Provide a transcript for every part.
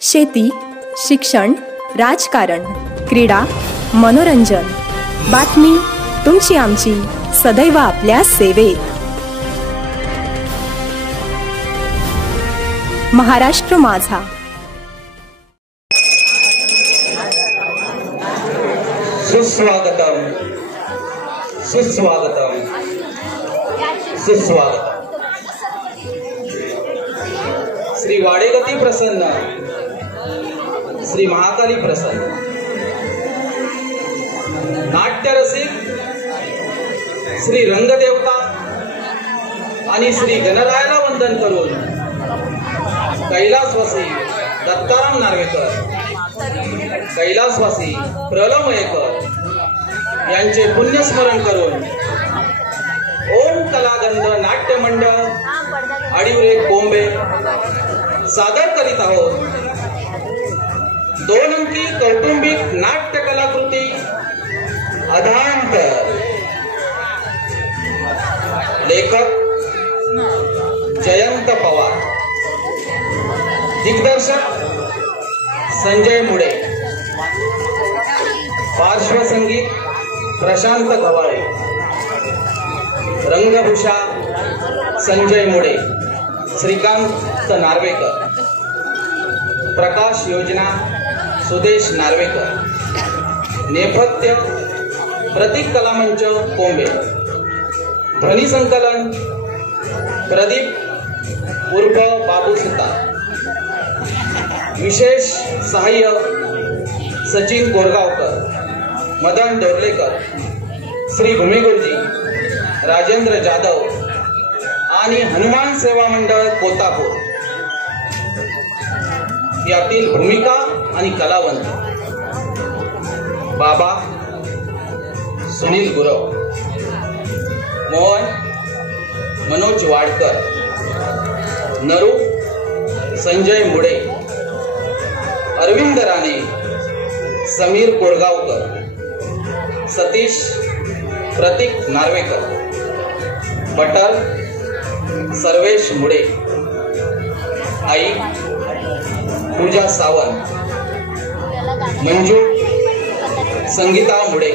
शेती, शिक्षण, राजकारण, क्रीडा, मनोरंजन, बातमी तुमची आमची सदैव आपल्या सेवेत. महाराष्ट्र माझा. सुस्वागतम सुस्वागतम सुस्वागतम. श्री वाडेगती प्रसन्न, श्री महाकाली प्रसन्न. नाट्यरसिक श्री रंगदेवता आणि श्री गणरायाला वंदन करून कैलासवासी दत्ताराम नार्वेकर, कैलासवासी प्रलमयकर यांचे पुण्यस्मरण करून ओम कलागंध नाट्य मंडळ अडिवरे कोंबे सादर करीत आहोत 2 अंकी कौटुंबिक नाट्य कलाकृती अधांत. लेखक जयंत पवार, दिग्दर्शक संजय मुडे, पार्श्वसंगीत प्रशांत गवाळे, रंगभूषा संजय मुडे, श्रीकांत नार्वेकर, प्रकाश योजना सुदेश नार्वेकर, नेपथ्य प्रतीक कलामंच कोंबे, ध्वनी संकलन प्रदीप उर्फ बाबू सुतार, विशेष सहाय्य सचिन कोरगावकर, मदन डोरलेकर, श्री भूमिगुरुजी राजेंद्र जाधव आणि हनुमान सेवा मंडळ कोतापूर यातील भूमिका आणि कलावंत बाबा सुनील गुरव, मोहन मनोज वाडकर, नरू संजय मुडे, अरविंद राणे, समीर कोळगावकर, सतीश प्रतीक नार्वेकर, बटर सर्वेश मुडे, आई पूजा सावंत, मंजू संगीता मुडे,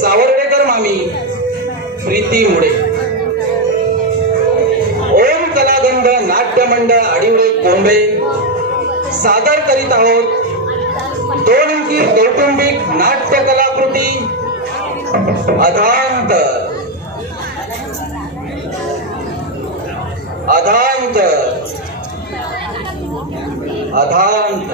सावर्डेकर मामी प्रीती मुडे. ओम कलागंध नाट्य मंडळ अडिवरे कोंबे सादर करीत आहोत 2 अंकी कौटुंबिक नाट्य कलाकृती अधांत. अधांत अधांत.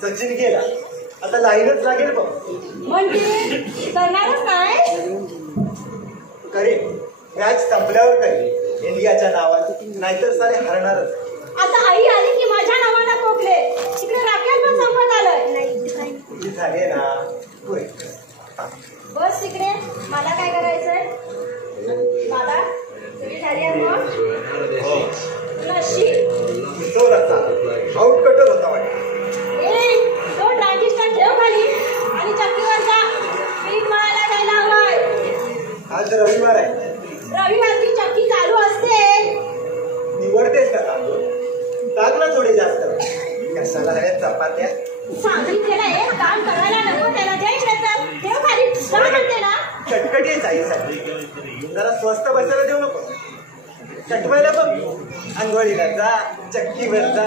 सचिन गेला, आता लाईनच लागेल बघ. म्हणजे करणारच नाही करे मॅच संपल्यावर करे इंडियाच्या नावात, नाहीतर सारे हरणारच. आता आई आली की माझ्या नावाला कोकले, तिकडे राखेल पण संपत आलंय. झाले ना बस तिकडे. मला काय करायचंय दादा? तुम्ही झाली आहे मग आउट कटर होता वाटत. तो ट्रान्झिस्टर ठेव खाली आणि चक्कीवर जा. पीठ मळायला जायला हवंय. आज रविवार आहे. रविवारची चक्की चालू असते. निवडतेस का तांदूळ? टाक ना थोडे जास्त. कशाला साध्या चपात्या. सांगितलेलं एक काम करायला नको त्याला देव खाली काय म्हणते ना चटकटी आहे आईसाठी. जरा स्वस्त बसायला देऊ नको. चटवायला बघ. आंघोळीला जा, चक्कीवर जा.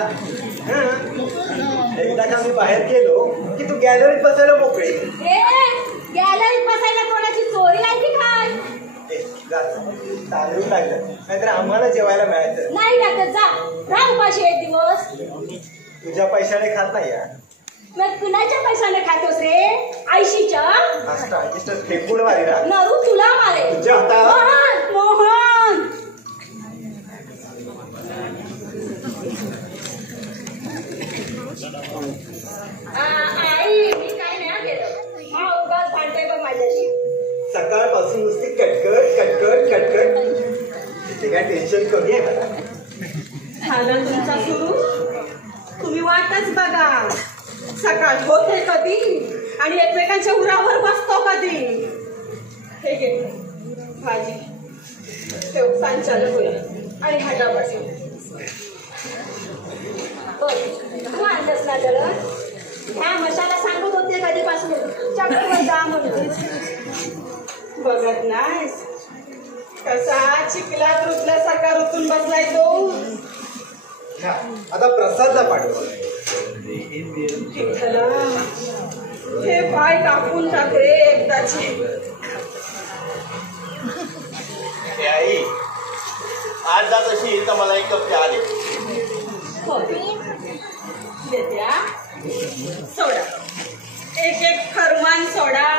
एकदा का मी बाहेर गेलो की तू गॅलरीत बसायला मोकळी. गॅलरीत बसायला कोणाची चोरी आहे की काय? तांदूळ टाकलं नाहीतर आम्हाला जेवायला मिळायचं नाही टाकत. जा राह उपाशी एक दिवस. तुझ्या पैशाने खात नाही यार. मग कुणाच्या पैशाने खातोस रे? आयशीच्या फेकून मारीला नरू तुला मारे. तुझ्या हातात मोहन आई मी काय नाही केलं. हा उगाच भांडतोय बघ माझ्याशी. सकाळपासून नुसती कटकट कटकट कटकट. ते काय टेन्शन कमी आहे मला. झालं तुमचा सुरू. तुम्ही वाटच बघा. सकाळ होते कधी आणि एकमेकांच्या उरावर बसतो कधी. हे घे भाजी ठेव सांचाल होईल आणि हाटा बसेल. तू आणलंस ना जरा ह्या मशाला सांगत होते कधीपासून चक्कीवर जा म्हणून. बघत नाहीस कसा चिखलात रुतल्यासारखा रुतून बसलाय तो. आता प्रसादला पाठव. हे पाय कापून टाक रे एकदाची. आई आज जात अशी तर मला एक कप चहा दे. देत्या सोडा. एक एक फरमान सोडा.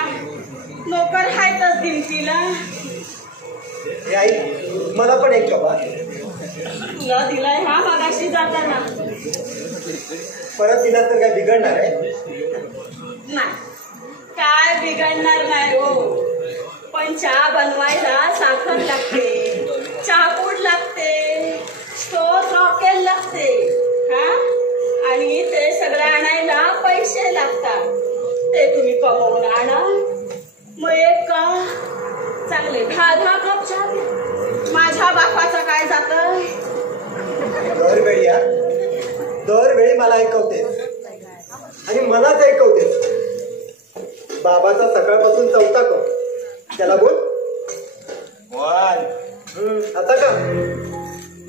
नोकर हायतच दिमतीला. आई मला पण एक कप. तुला दिलाय हा मागाशी जाताना. परत दिला तर काय बिघडणार आहे? नाही काय बिघडणार नाही हो. पण चहा बनवायला साखर लागते, चहापूड लागते, स्टोर रॉकेल लागते. हा आणि ते सगळं आणायला पैसे लागतात. ते तुम्ही कमवून आणा. मग एक का चांगले 10 कप चहा द्या. माझ्या बापाचं काय जातं. दरवेळी यार दरवेळी मला ऐकवते आणि मलाच ऐकवते. बाबाचा सकाळपासून 4था कप. त्याला बोल. आता का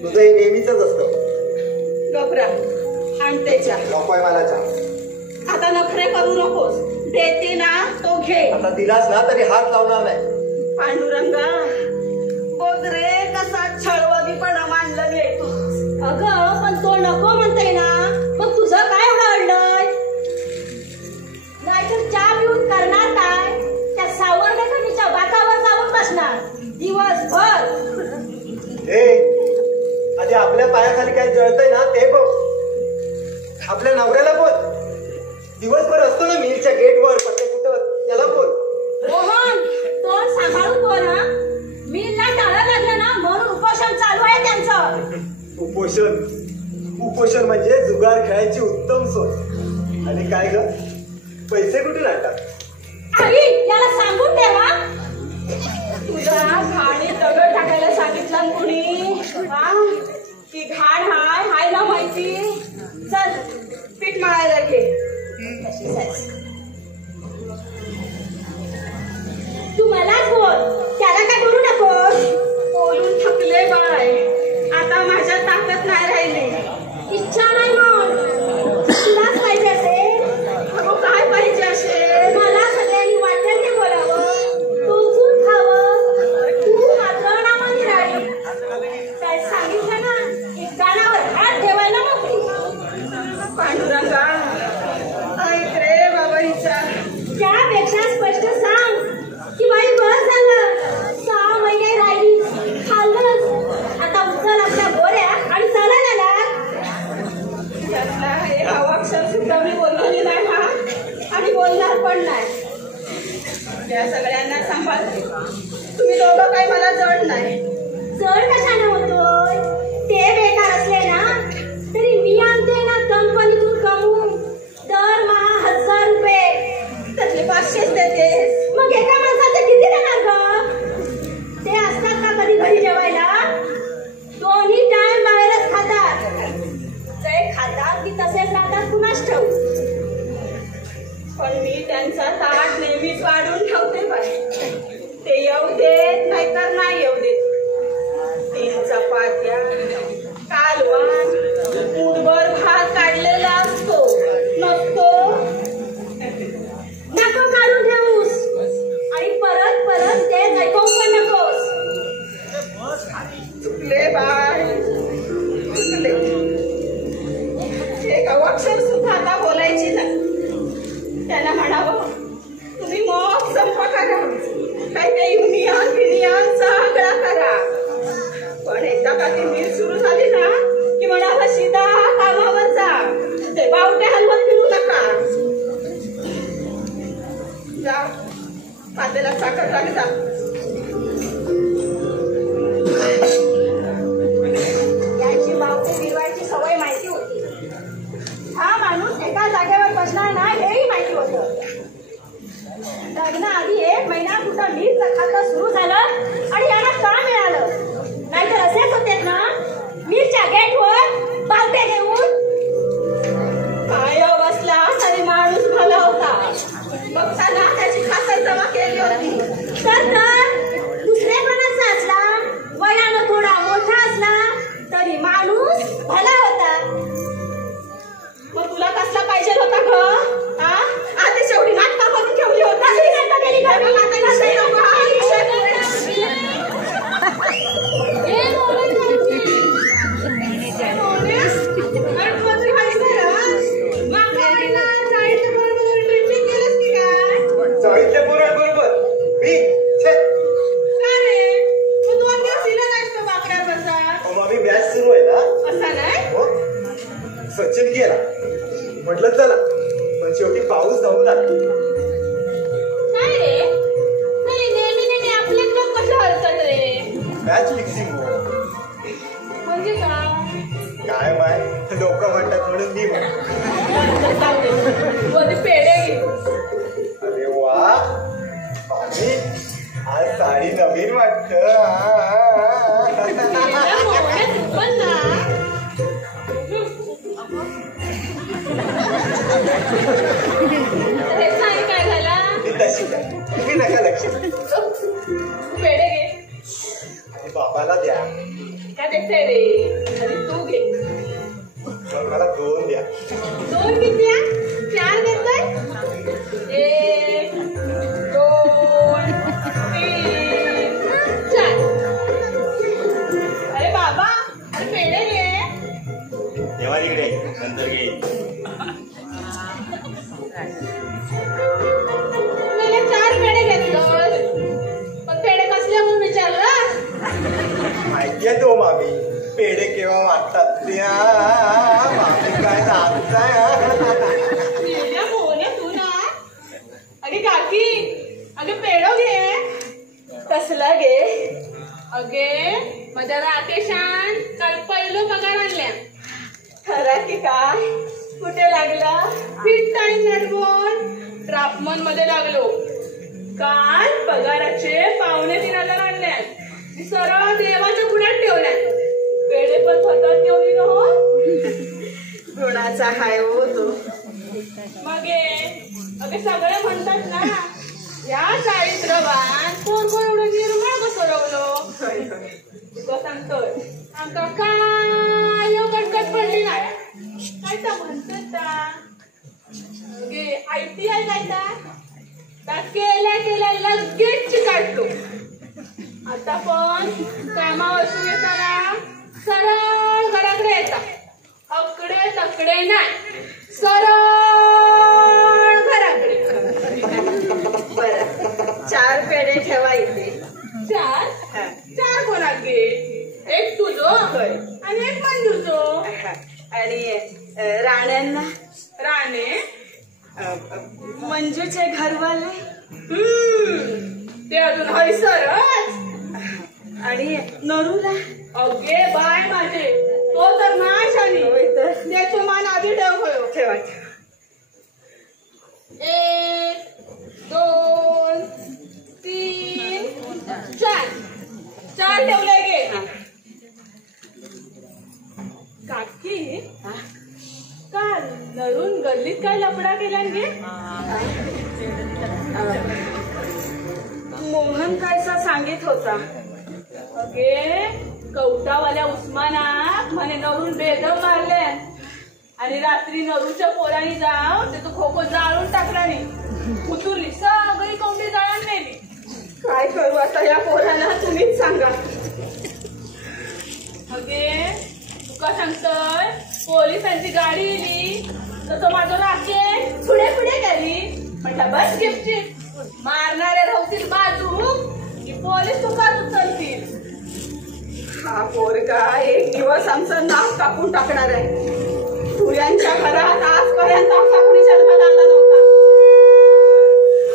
तुझं हे नेहमीच असतं. गबरा आणते चहा. नकोय मला चहा. आता नखरे करू नकोस. देते ना तो घे. आता दिलास ना तरी हात लावणार नाही. पांडुरंगा बघ रे कसा छळवलीपणा मांडलं घेतो. अगं पण तो नको म्हणतोय ना. मग तुझं काय एवढं अडलंय. नाहीतर चहा पिऊन करणार काय. त्या सावरण्याच्या बाकावर जाऊन बसणार दिवसभर. हे आधी आपल्या पायाखाली काय जळतंय ना ते बघ. आपल्या नवऱ्याला बोल. दिवसभर असतो ना मिलच्या गेटवर पट्टे कुठं त्याला बोल. मोहन तोंड सांभाळून बोल. हा मिलला टाळं लागलं ना म्हणून उपोषण चालू आहे त्यांचं. उपोषण म्हणजे जुगार खेळायची उत्तम सोय. आणि काय ग पैसे कुठून आणतात. आई याला सांगून ठेवा. तुझा घाणी दगड टाकायला सांगितलं कुणी. की घाण हाय ना माहिती. चल पीठ मळायला घे. तू मलाच बोल त्याला काय बोलू नकोस. बोलून थकले बाय. आता माझ्या ताकद नाही राहिली. इच्छा नाही मग तुलाच पाहिजे असेल. अगो काय पाहिजे असेल. मला सगळ्यांनी वाटेल ते बोलावं. टोचून खावं. तू मात्र नामानी राहिली. काय सांगितलं ना की कानावर हात ठेवायला नको. पांडुरंगा ऐक रे बाबा हिचा. त्यापेक्षा स्पष्ट सांग की बाई बस झालं. 6 महिने राहिली खाल्लंच. आता उचल आपल्या गोऱ्या आणि चालायला लाग. त्यातला एक अवाक्षर सुद्धा मी बोललेली नाही हा. आणि बोलणार पण नाही. त्या सगळ्यांना सांभाळते. तुम्ही दोघं काही मला जड नाही. जड कशाने होतोय. ते बेकार असले ना तरी मी आणते ना कंपनीतून कमवून दरमहा 1000 रुपये. त्यातले 500 देतेस. मग एका माणसाचे किती देणार ग. ते असतात का कधी घरी जेवायला. दोन्ही टाइम बाहेरच खातात. ते खातात की तसेच राहतात कुणास ठाऊक. त्यांचा ताट नेहमीच वाढून ठेवते बाई. ते येऊ देत नाहीतर नाही येऊ देत. 3 चपात्या, कालवण, मूठभर भात काढलेला असतो नसतो. नको काढून ठेवूस आणि परत परत ते ऐकवू पण नकोस. चुकले बाय, चुकले. एक अक्षर सुद्धा आता बोलायची नाही. त्याला म्हणावं तुम्ही मग संप करा, काय ते युनियन फिनियन सगळा करा. पण एकदा का ती मील सुरू झाली ना की म्हणावं सीधा कामावर जा. ते बावटे हलवत फिरू नका. जा पातेला साखर टाक जा. याची बावटे फिरवायची सवय माहिती होती. हा माणूस एका जागेवर बसणार नाही हेही माहिती होतं. लग्नाआधी 1 महिना कुठं मीरचं खातं सुरू झालं आणि यांना का मिळालं? नाहीतर असेच होते ना मीरच्या गेटवर बावटे घेऊन. काय बसला तरी माणूस भला होता. बघताना त्याची खातर जमा केली होती. तर दुसरेपणाचा असला, वयानं थोडा मोठा असला तरी माणूस भला होता. मग तुला कसला पाहिजे होता ग? आधी शेवटी नाटकं करून ठेवली होती. नाटकं केली का? सचिन गेला म्हटलं चला, पण शेवटी पाऊस जाऊन जातो. नाही रे, नाही नेहमी आपले लोक कसे हरतात रे? मॅच फिक्सिंग म्हणजे काय माय लोक म्हणतात म्हणून मी पेढे घे. अरे वा मामी, आज साडी नवीन वाटत. काय झाला तशी काय तुम्ही नका लक्ष. पेढे घे. बाबाला द्या. काय देते रे? आणि तू घे. मला 2 द्या. 2 किती? 4 देतोय. 1 2 3 4. अरे बाबा, अरे पेढे घे. तेव्हा इकडे नंतर घे. मला 4 पेढे घेतलं, पण पेढे कसले म्हणून विचारलं? माहितीये तो मामी, पेढे केव्हा वाटतात त्या. मामी काय मेल्या मोहने तू ना. अगे काकी, अगे पेढो घे. कसला घे? अगे माझ्या राकेशान काल पहिलं पगार आणल्या. खरं की काय? कुठे लागला? फिट टाइम नटवून ड्राफ्टमन मध्ये लागलो. काल पगाराचे 2,500 आणले. सरळ देवाच्या पुढ्यात ठेवल्या. पेढे पण स्वतः ठेवली न हो. गुणाचा हाय हो तो. मग अगे सगळे म्हणतात ना, या चारित्रवान कोण कोण एवढं निर्मळ बसवलं. तुला सांगतोय आमका काय कटकट पडली नाही. काय तर म्हणतात ITI काय केल्या लगेच काढतो. आता पण कामावरून येताना सरळ घराकडे येतात. अकडे तकडे नाही, सरळ घराकडे. बरं, 4 पेढे ठेवा इथे. 4 कोणाक घे? 1 तुझो आणि 1 मंजूचो. आणि राण्यांना? राणे मंजूचे घरवाले ते अजून हरिसरच. आणि नरूला? अगे बाय माझे, तो तर नाश आणि त्याचे मान आधी ठेवा. 1 2 3 4 ठेवले गे. काकी काल नरून गल्लीत काय लफडा केला गे? मोहन कायसा सांगित होता अगे कवटावाल्या उस्मानात म्हणे नवरून बेदम मारले आणि रात्री नरूच्या पोरांनी जाऊन ते तो खोको जाळून टाकला नाही उतरली सगळी कोंबडी जाळून नेली. काय करू आता या पोराला तुम्हीच सांगा. अगे तुका सांगतोय पोलिसांची गाडी येली तर तो माझं राकेश पुढे पुढे गेली म्हटलं बस गिफ्टची मारणारे राहतील बाजू की पोलीस तुकाच उचलतील. हा पोरगा एक दिवस आमचं नाक कापून टाकणार आहे. तुऱ्यांच्या घरात आजपर्यंत असा कुणी जन्माला आला नव्हता.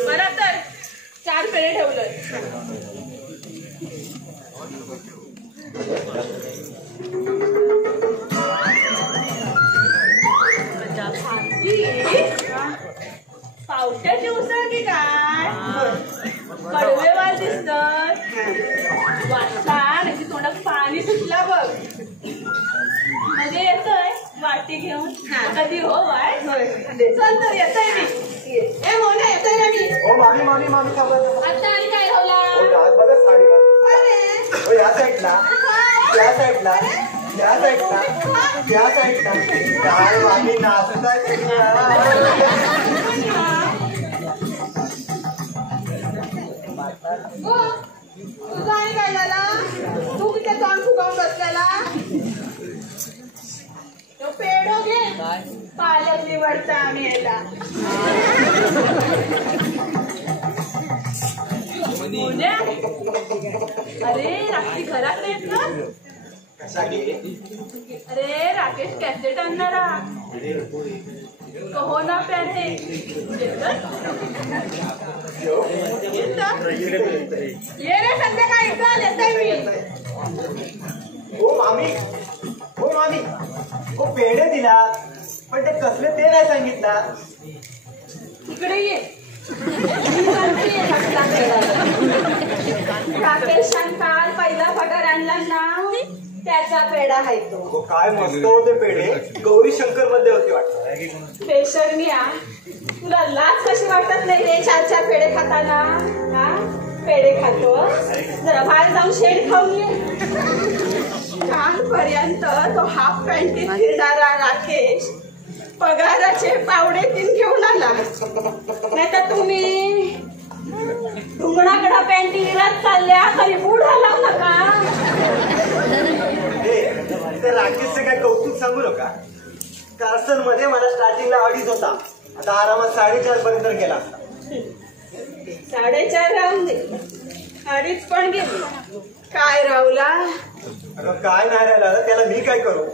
बरं तर 4 पेढे ठेवलंय. पावट्याची उसळ की काय कडवेवाल दिसत वाटला त्याची तोंडात पाणी सुटला बघ. म्हणजे येतोय वाटी घेऊन कधी हो वाय चल तर येतोय मी. ए मोना येतोय ना मी. हो मामी मामी मामी आता आणि काय ठेवला बघा साडीवर या साईडला त्या साईडला त्या साईडला त्या साईडला काय मामी नाचताय. तुझा आणि काय झाला तू किती तोंड फुकावून बसलेला. तो पेढो घे पालक निवडता आम्ही यायला. अरे रात्री घरात नाहीत ना. अरे राकेश कॅसेट आणणारा हो ना प्यारे ये रे संध्याकाळी चल येतोय मी. हो मामी हो मामी हो पेढे दिला पण ते कसले ते नाही सांगितला. इकडे ये. राकेशान काल पहिला पगार आणला ना त्याचा पेढा आहे तो. हो काय मस्त होते पेढे. गौरी शंकर मध्ये होती वाटत. बेशर्मिया तुला लाज कशी वाटत नाही रे 4 पेढे खाताना. हा पेढे खातो जरा बाहेर जाऊन शेण खाऊन ये. कालपर्यंत तो हाफ पॅन्टीत फिरणारा राकेश पगाराचे पावडे 3 घेऊन आला. नाही तर तुम्ही ढुंगणाकडा पॅन्टी विरात चालल्या तरी बुडा लावू नका. राकेशचं काय कौतुक सांगू नका. कार्सन मध्ये मला स्टार्टिंगला 2.5 होता. आता आरामात 4.5 पर्यंत गेला असता. 4.5 राहून दे 2.5 पण गेली. काय राहुला काय नाही राहिलं त्याला मी काय करू.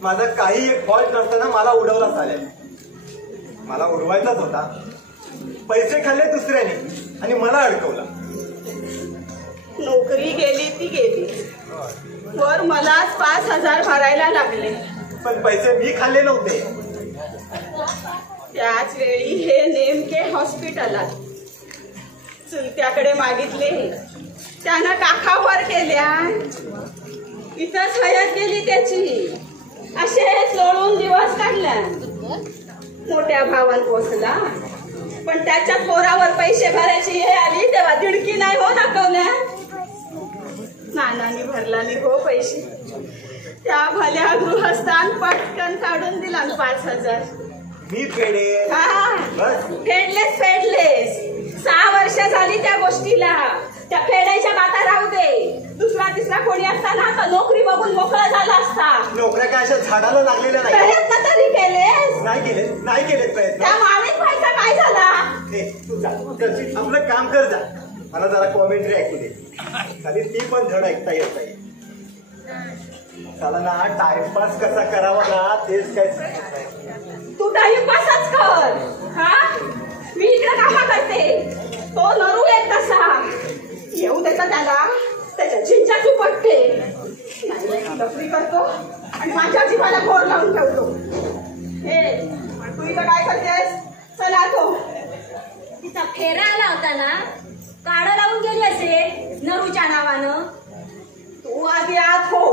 माझा काही एक फॉल्ट नसताना मला उडवला चालेल. मला उडवायचाच होता. पैसे खाल्ले दुसऱ्याने आणि मला अडकवला. नोकरी गेली ती गेली वर मलाच 5,000 भरायला लागले. पण पैसे मी खाल्ले नव्हते. त्याच वेळी हे नेमके हॉस्पिटलात चुलत्याकडे मागितले. त्यानं टाकावर केल्या. इथंच हयात गेली त्याची. असेच लोळून दिवस काढल्या. मोठ्या भावान पोचला पण त्याच्या पोरावर पैसे भरायची हे आली तेव्हा दिडकी नाही हो दाखवल्या. नानांनी भरला नाही हो पैसे. त्या भल्या गृहस्थान पटकन काढून दिला 5,000. मी फेडे बस फेडलेस 6 वर्ष झाली त्या गोष्टीला. त्या फेडायच्या बाता राहू दे. दुसरा तिसरा कोणी असताना तर नोकरी बघून मोकळा झाला असता. नोकऱ्या काय अशा झाडाला लागलेल्या नाही. प्रयत्न तरी केलेस. नाही केले प्रयत्न. त्या माणिक व्हायचा काय झाला. तू जा आपलं काम कर जा. मला जरा कॉमेंट्री ऐकू दे. खाली ती पण धड ऐकता येत नाही. त्याला ना टाइमपास कसा करावा ना तेच काय. तू टाइमपासच कर. हा मी इकडे कामा करते. तो नरू एक तसा येऊ देता त्याला त्याच्या चिंचा चुपटते. नोकरी करतो आणि माझ्या जीवाला घोर लावून ठेवतो. हे तू इथं काय करतेस. चला तो तिचा फेरा आला होता ना काढा लावून गेली असे नरूच्या नावानं. तू आधी आत हो.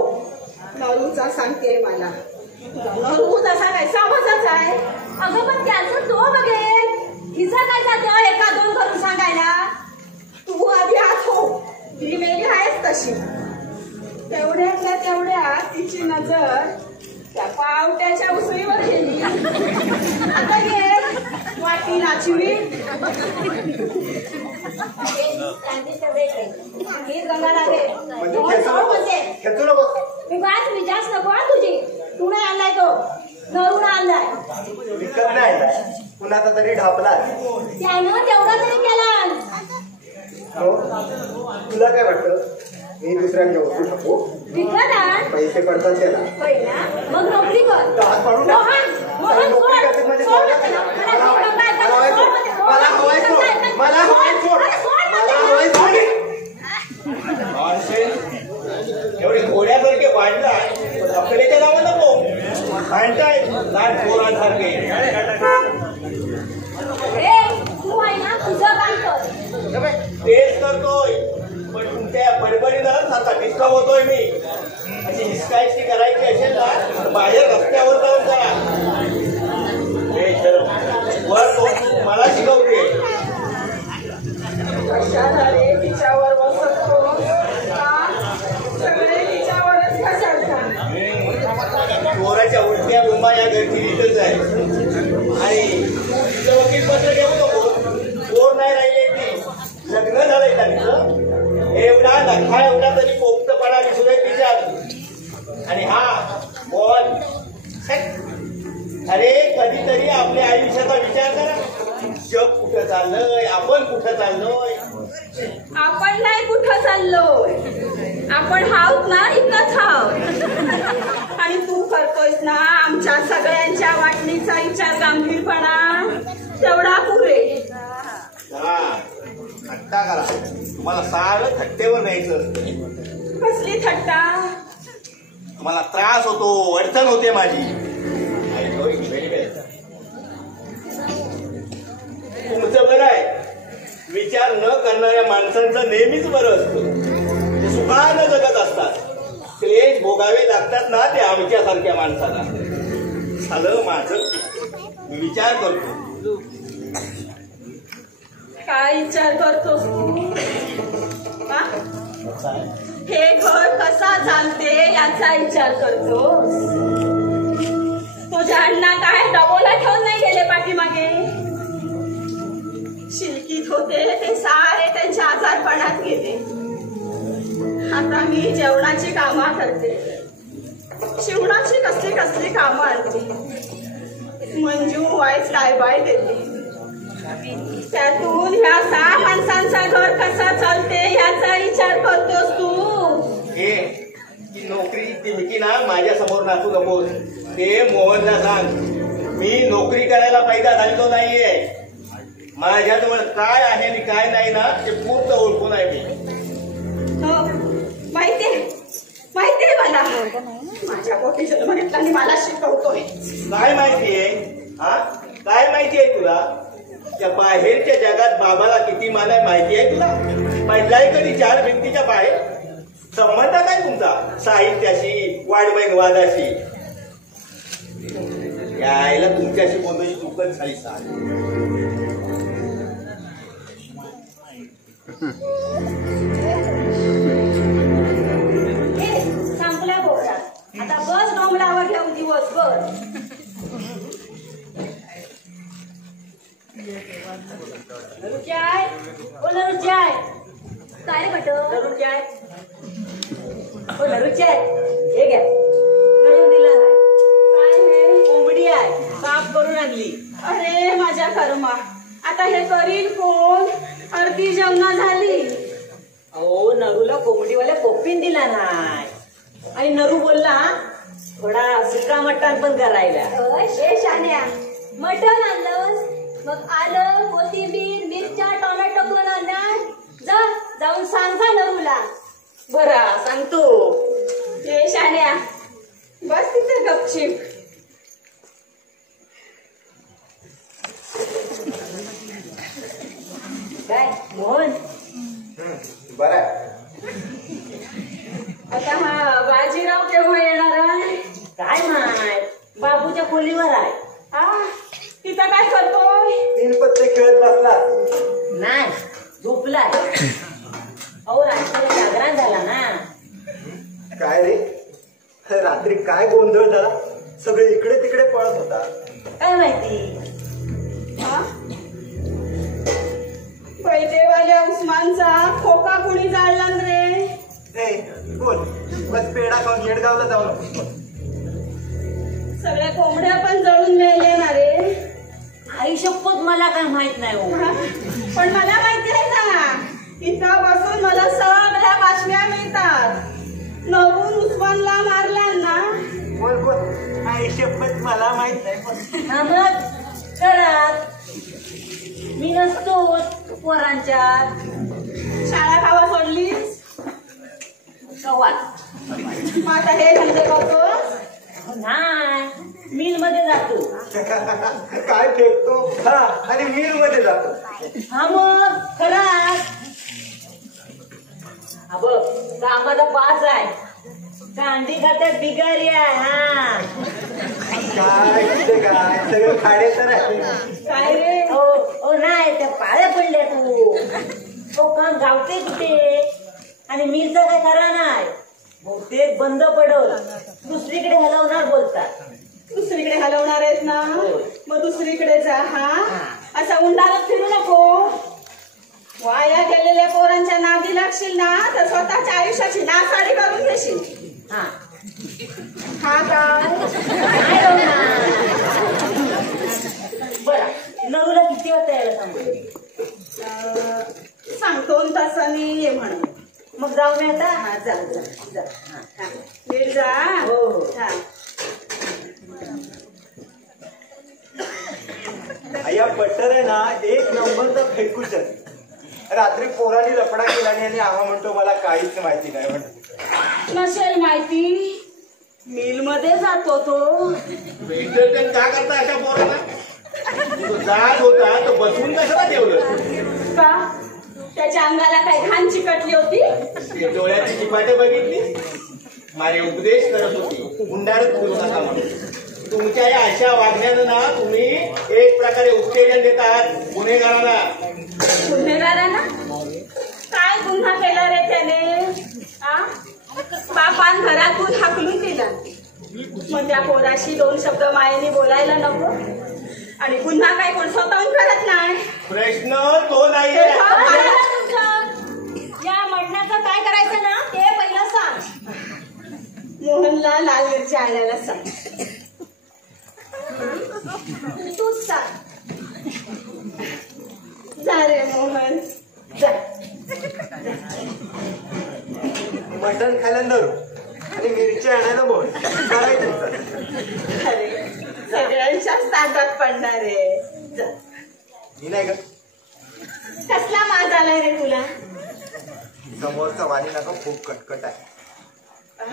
नरूचा सांगते मला. नरू तसा काय समजच आहे. अगं पण त्याचं तो बघेल ही 5वी हीच गंगा लागे खेचू नको. मी बात विचारच नको हा तुझी. तू नाही आणलाय तो नरून आणलाय. विकत नाही आणलाय पुन्हा तरी ढापला. त्यानं तेवढा तरी केला. हो तुला काय वाटतं मी दुसऱ्यांच्या ओळखू शकू? विकत आण. पैसे पडतात त्याला पहिला मग नोकरी कर. मोहन मोहन सोड. सोड त्याला. मला हवाय सोड. मला हवाय सोड. मला हवाय सोड. एवढे घोड्यासारखे वाढला आपल्याच्या नावं नको म्हणताय लहान पोरांसारखे. तू आहे ना तुझं काम कर. तेच करतोय पण तुमच्या बडबडीनं सारखा डिस्टर्ब होतोय मी. अशी हिसकायची करायची असेल ना बाहेर रस्त्यावर जाऊन करा. वर तो मला शिकवते. कशाला रे तिच्यावर बसतो. सगळे तिच्यावरच का चालतात. चोराच्या उलट्या गुंबा या घरची रीतच आहे. आणि तिचं वकील पत्र घेऊ नको. चोर नाही राहिले ती. लग्न झालंय त्यांचं. एवढा लखा एवढा तरी पोक्तपणा दिसून तिच्यात. आणि हा कोण अरे कधीतरी आपल्या आयुष्याचा विचार करा. जग कुठं चाललंय आपण कुठं चाललोय. आपण नाही कुठं चाललोय. आपण हावत ना इथंच हाव. आणि तू करतोयस ना आमच्या सगळ्यांच्या वाटणीचा विचार गंभीरपणा तेवढा पुरे. थट्टा करा. तुम्हाला सारं थट्टेवर न्यायचं. कसली थट्टा. तुम्हाला त्रास होतो अडचण होते माझी. तुमचं बरं आहे. विचार न करणाऱ्या माणसांचं नेहमीच बरं असतं. ते सुखानं जगत असतात. क्लेश भोगावे लागतात ना ते आमच्यासारख्या माणसाला. झालं माझं मी विचार करतो. काय विचार करतोस तू. हे घर कसा चालते याचा विचार करतोस. तुझ्या अण्णा काय डबोला ठेवून नाही गेले पाठीमागे. शिलकीत होते ते सारे त्यांच्या आजारपणात गेले. आता मी जेवणाची कामं करते. शिवणाची कसली कसली कामं आणते. मंजू वाईच काय बाय देते. त्यातून ह्या 6 माणसांचा घर कसा चालते याचा विचार करतोस तू. हे की नोकरीची तिमकी ना माझ्या समोर नाचू नको. ते मोहनला सांग मी नोकरी करायला पैदा झालेलो नाहीये. माझ्याजवळ काय आहे आणि काय नाही ना ते पूर्ण ओळखून आहे मी. माहितीये मला. माझ्या पोटी जन्म घेतला आणि मला शिकवतोय. काय माहितीये. हा काय माहितीये तुला. त्या बाहेरच्या जगात बाबाला किती मान आहे माहिती आहे तुला. पडलाय कधी 4 भिंतीच्या बाहेर. संबंध काय तुमचा साहित्याशी वाडवैनवादाशी. यायला तुमच्याशी बोलण्याची चुकच झाली. संपला बोला. आता बस डोंगरावर घेऊन दिवसभर. रुचाय बोला. रुचाय काय म्हटलं. रुचाय बोला. रुचाय हे घ्या. नवीन दिला काय हे. कोंबडी आहे साफ करून आणली. अरे माझ्या कर्मा. आता हे करील कोण. अर्धी जेवणा झाली. अहो नरूला कोंबडीवाल्या कोपीन दिला नाही. आणि नरू बोलला थोडा सुका मटण पण करायला. शान्या मटण आणलं. मग आलं कोथिंबीर मिरच्या टोमॅटो पण आणणार. जाऊन सांगा नरूला. बरा सांगतो. हे शान्या बस तिथे गपशीप. काय मोहन बरं आता हा बाजीराव केव्हा येणार आहे. काय माहित बाबूच्या खोलीवर आहे. तिथं काय करतोय. 3 पत्ते खेळत बसला. नाही झोपलाय. अहो रात्री जागरण झाला ना. काय रे रात्री काय गोंधळ झाला. सगळे इकडे तिकडे पळत होता. काय माहिती. बस पेढा खाऊन येडगावला जाऊ नको. सगळ्या कोंबड्या पण जळून मेले ना रे. आई शपथ मला काय माहित नाही हो. पण मला माहिती आहे ना, इथं बसून मला सगळ्या बातम्या मिळतात. नवून उस्मानला मारला ना. कोण कोण आई शपथ मला माहित नाही. हा मग घरात मी नसतो पोरांच्यात. शाळा खावा सोडलीस कवात मग आता हे धंदे करतोस. नाही मिल मध्ये जातो. काय फेकतो हा आणि मिल मध्ये जातो. हा मग खरात हा बघ कामाचा पास आहे. कांडी खात्यात बिगारी आहे. हा काय कुठे काय सगळं खाडे तर आहे. काय रे हो हो नाही त्या पाळ्या पडल्या तू. तो काम गावते कुठे आणि मिलचा काय खरा नाही. बहुतेक बंद पडल दुसरीकडे हलवणार बोलतात. दुसरीकडे हलवणार आहेत ना, मग दुसरीकडे जा. हा असा उंडाळत फिरू नको. वाया गेलेल्या पोरांच्या नादी लागशील ना तर स्वतःच्या आयुष्याची नासाडी करून घेशील. हा हा काय नाही राहणार. बरं नरूला किती वाजता यायला सांगू. सांगतो तासाने ये म्हणून. मग जाऊ मी आता. हा जा जा जा. हा नीट जा. हो हा या बटर आहे ना एक नंबरचा फेकूच आहे. रात्री पोरांनी लफडा केला आणि आम्हा म्हणतो मला काहीच माहिती नाही म्हणतो. नसेल माहिती. मिल मध्ये जातो तो. वेटर का करता अशा पोराला. तो जात होता तर बसून कशाला ठेवलं. का त्याच्या अंगाला काही घाण चिकटली होती. ते डोळ्याची चिपाटे बघितली. माझे उपदेश करत होती गुंडाळत फिरू नका म्हणून. तुमच्या या अशा वागण्यानं ना तुम्ही एक प्रकारे उत्तेजन देत आहात गुन्हेगारांना. गुन्हेगारांना काय गुन्हा केला रे त्याने. बापान घरातून हाकलून दिला. मग त्या पोराशी दोन शब्द मायेने बोलायला नको. आणि गुन्हा काय कोण स्वतःहून करत नाही. प्रश्न तो नाहीये. या म्हणण्याचं काय करायचं ना ते पहिलं सांग. मोहनला लाल मिरची आणायला सांग. तूच सांग. जा रे मोहन जा. मटण खायला नरू आणि मिरची आणायला बोल. करायचं अरे सगळ्यांच्याच ताटात पडणार आहे. जा. मी नाही का कसला माज आलाय रे तुला. समोरचा वाणी नका खूप कटकट आहे.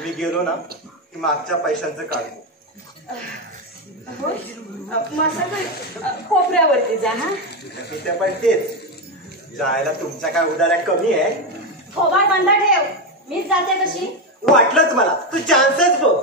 मी गेलो ना की मागच्या पैशांचं काढतो. कोपऱ्यावरती जा. हा तिथे पण तेच जायला तुमच्या काय उदाऱ्या कमी आहे. थोबाड बंद ठेव. मीच जाते कशी. वाटलंच मला तू चान्सच बघ.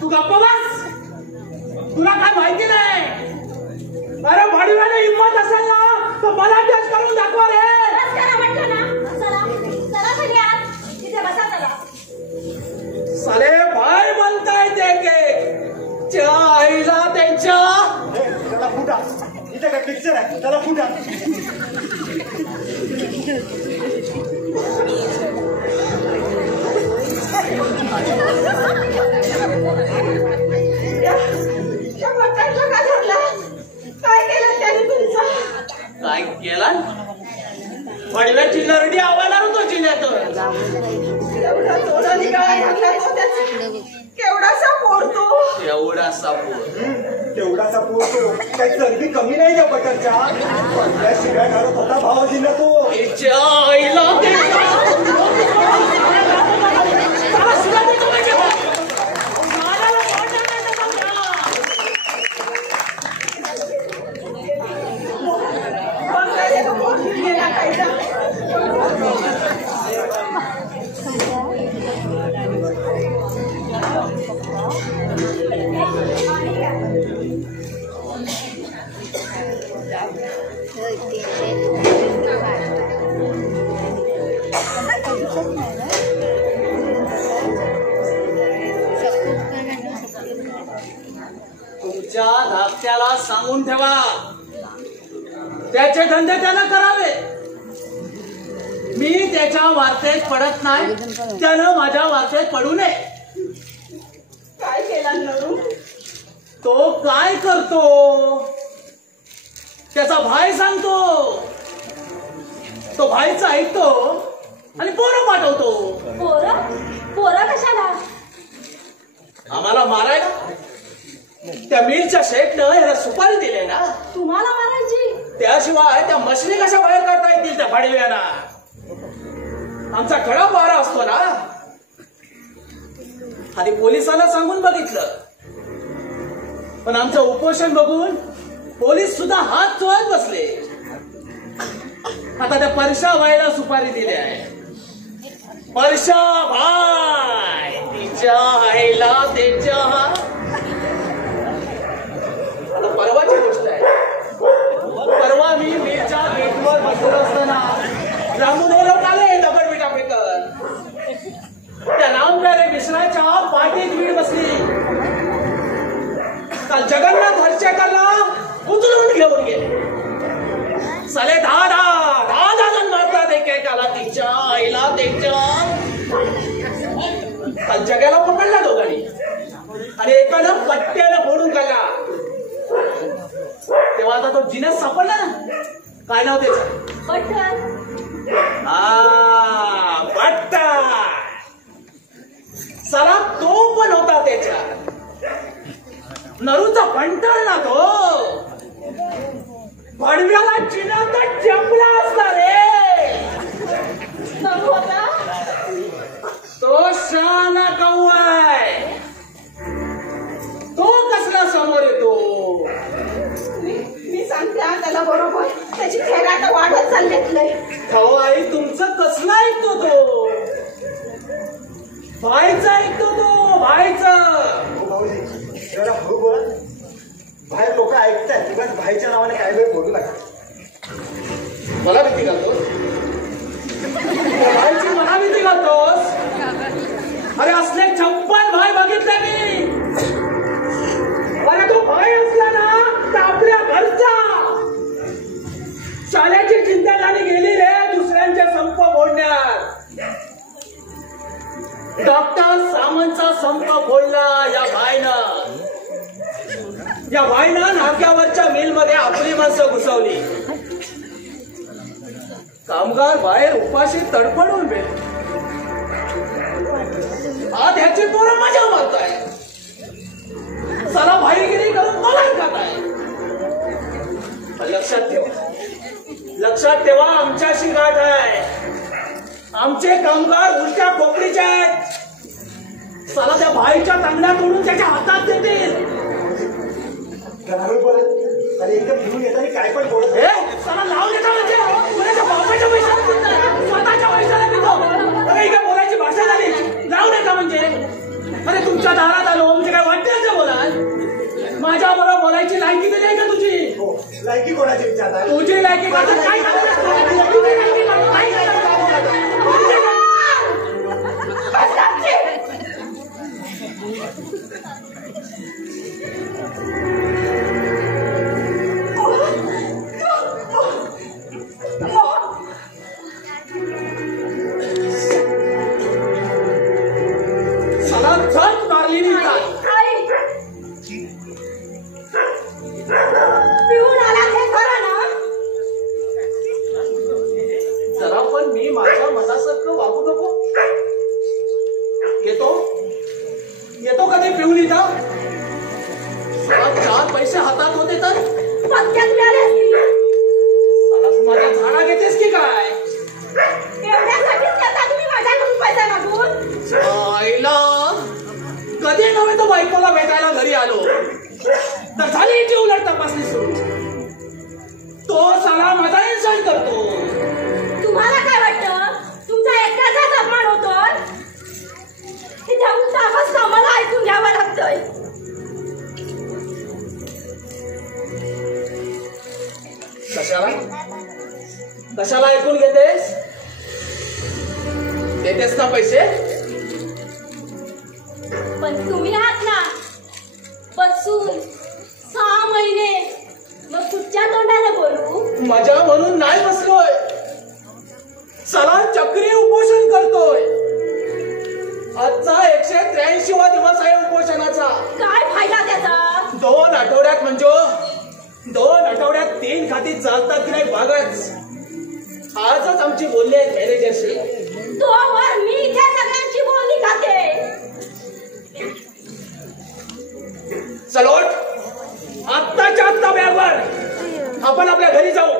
तू गप्प बस. तुला काय माहिती नाही. अरे भाडीवाले हिंमत असेल ना तर मला टेस्ट करून दाखवा रे. साले भाई म्हणताय ते त्या आईला त्यांच्या. त्याला फुटा इथे काय पिक्चर आहे. त्याला फुटा. काय केलं त्याने तुमचं. काय केला. वडिलांची नरडी आवडणार होतो जिल्ह्यातून. एवढा थोडा निघाला घातला तो त्याचा. केवढासा पोरतो. एवढासा तेवढासा पोरतो. काही चरबी कमी नाही त्या बटरच्या. शिव्या घालत होता भावाजीला तो. गेला तुमच्या धाकट्याला सांगून ठेवा, त्याचे धंदे त्याला करावे. मी त्याच्या वार्तेत पडत नाही, त्यानं माझ्या वार्तेत पडू नये. काय केला नरू? तो काय करतो त्याचा भाई सांगतो, तो भाईचं ऐकतो आणि पोरं पाठवतो. पोरं कशाला? आम्हाला मारायला. त्या मीरच्या शेठनं याला सुपारी दिली ना. तुम्हाला मारायची? त्याशिवाय त्या मशनी कशा बाहेर काढता येतील त्या भाडव्याना? आमचा खडा वारा असतो ना. आधी पोलिसांना सांगून बघितलं, पण आमचं उपोषण बघून पोलीस सुद्धा हात चोळत बसले. आता त्या परशा भाईला सुपारी दिली आहे. परशा भाई तिच्या आईला त्याच्या. आता परवाची गोष्ट आहे. परवा मी मीरच्या गेटवर बसलो असताना रामून हे लोक आले दगड विटा फेकत. त्या नामप्यारे मिश्राच्या पाठीत वीड बसली. काल जगन्नाथ हर्षेकरला उचलून घेऊन गेले. साले 10 जण मारतात एकेकाला. तिच्या आईला त्याच्या. काल जगाला पकडला दोघांनी आणि एकानं पट्ट्यानं फोडून काढला. तेव्हा आता तो जिनस सापडला ना. काय नाव त्याचं? बट्टन. बट्टन. साला तो पण होता त्याच्यात. नरूचा पंटळ ना तो. भडव्याला चिनात चपला असता रे. नरू होता? तो शाना कौवाय. तो कसला समोर येतो? मी सांगते हा त्याला बरोबर. त्याची खेळ आता वाढत चाललेत. आई तुमचं कसलं ऐकतो तो? भाईचं ऐकतो तो. भाईचं. भाऊजी जरा हळू बोला. बाहेर लोक ऐकतात. बस भाईच्या नावाने काय वेळ बोलू नका. मला भीती घालतोस? भाईची मला भीती घालतोस? अरे असले 56 भाई बघितले मी. अरे तो भाई असला ना तर आपल्या घरचा. शाळेची चिंता झाली गेली रे दुसऱ्यांचे संप फोडण्यात. डॉक्टर सामंतचा संप फोडला या भाईनं. या भाईनं नाक्यावरच्या मिलमध्ये आपली माणसं घुसवली. कामगार बाहेर उपाशी तडफडून गेले. आज ह्याची पोरं मजा मारताय. साला भाईगिरी करून मला खाताय. लक्षात ठेवा, लक्षात ठेवा आमच्याशी गाठ आहे. आमचे कामगार उलट्या खोपडीचे आहेत. साला त्या भाईच्या तांगड्या तोडून त्याच्या हातात देतील. अरे एकदम घेऊन येताना काय पण बोलत. साला लावून येता म्हणजे कोणाच्या बापाच्या पैशाला पितो, स्वतःच्या पैशाला पितो. अरे ही काय बोलायची भाषा झाली? लावून येता म्हणजे? अरे तुमच्या दारात आलो म्हणजे काय वाटतं बोलाल? माझ्या बरोबर बोलायची लायकी तरी आहे का तुझी? लायकी कोणाची विचारता? तुझी लायकी काय पैसे हातात होते तर पत्त्यात मिळाले असतील. आता तू माझ्या झाडा घेतेस की काय? एवढ्यासाठीच करता तुम्ही माझ्याकडून पैसा मागून? आईला कधी नव्हे तो बायकोला भेटायला घरी आलो तर झाली ती उलट तपासणी सुरू. तो साला माझा इन्सल्ट करतो. तुम्हाला काय वाटतं तुमचा एकट्याचाच अपमान होतोय? हे जाऊन ताबस कामाला ऐकून घ्यावं लागतंय. कशाला? कशाला ऐकून घेतेस? देतेस ना पैसे? पण तुम्ही आहात ना बसून 6 महिने, मग कुठच्या तोंडाने बोलू? मजा म्हणून नाही बसलोय, चला चक्री उपोषण करतोय. आजचा 183वा दिवस आहे उपोषणाचा. काय फायदा त्याचा? 2 आठवड्यात म्हणजे 2 आठवड्यात 3 खाती चालतात की नाही बघाच. आजच आमची बोलली आहेत मॅनेजरशी. तोवर मी इथे सगळ्यांची बोली खाते. चलोट, आत्ताच्या आत्ता बॅगवर आपण आपल्या घरी जाऊ.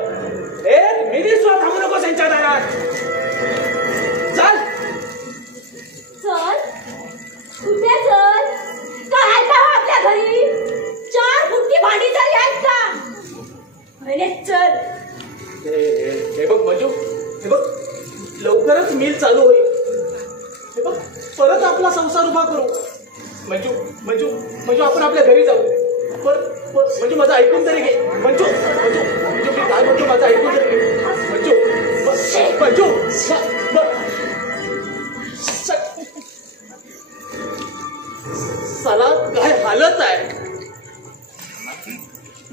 एक मिनिट सुद्धा थांबू नको त्यांच्या दारात. चल. चल? कुठे चल? काय का आपल्या घरी 4 फुटकी भांडी तरी आहेत का? अरे चल. हे बघ मंजू, हे बघ लवकरच मिल चालू होईल. हे बघ परत आपला संसार उभा करू. मंजू मंजू मंजू आपण आपल्या घरी जाऊ. मंजू माझं ऐकून तरी घे. मंजू मंजू मंजू मी काय म्हणतो माझं ऐकून तरी घे. मंजू मंजू साला काय हालत आहे.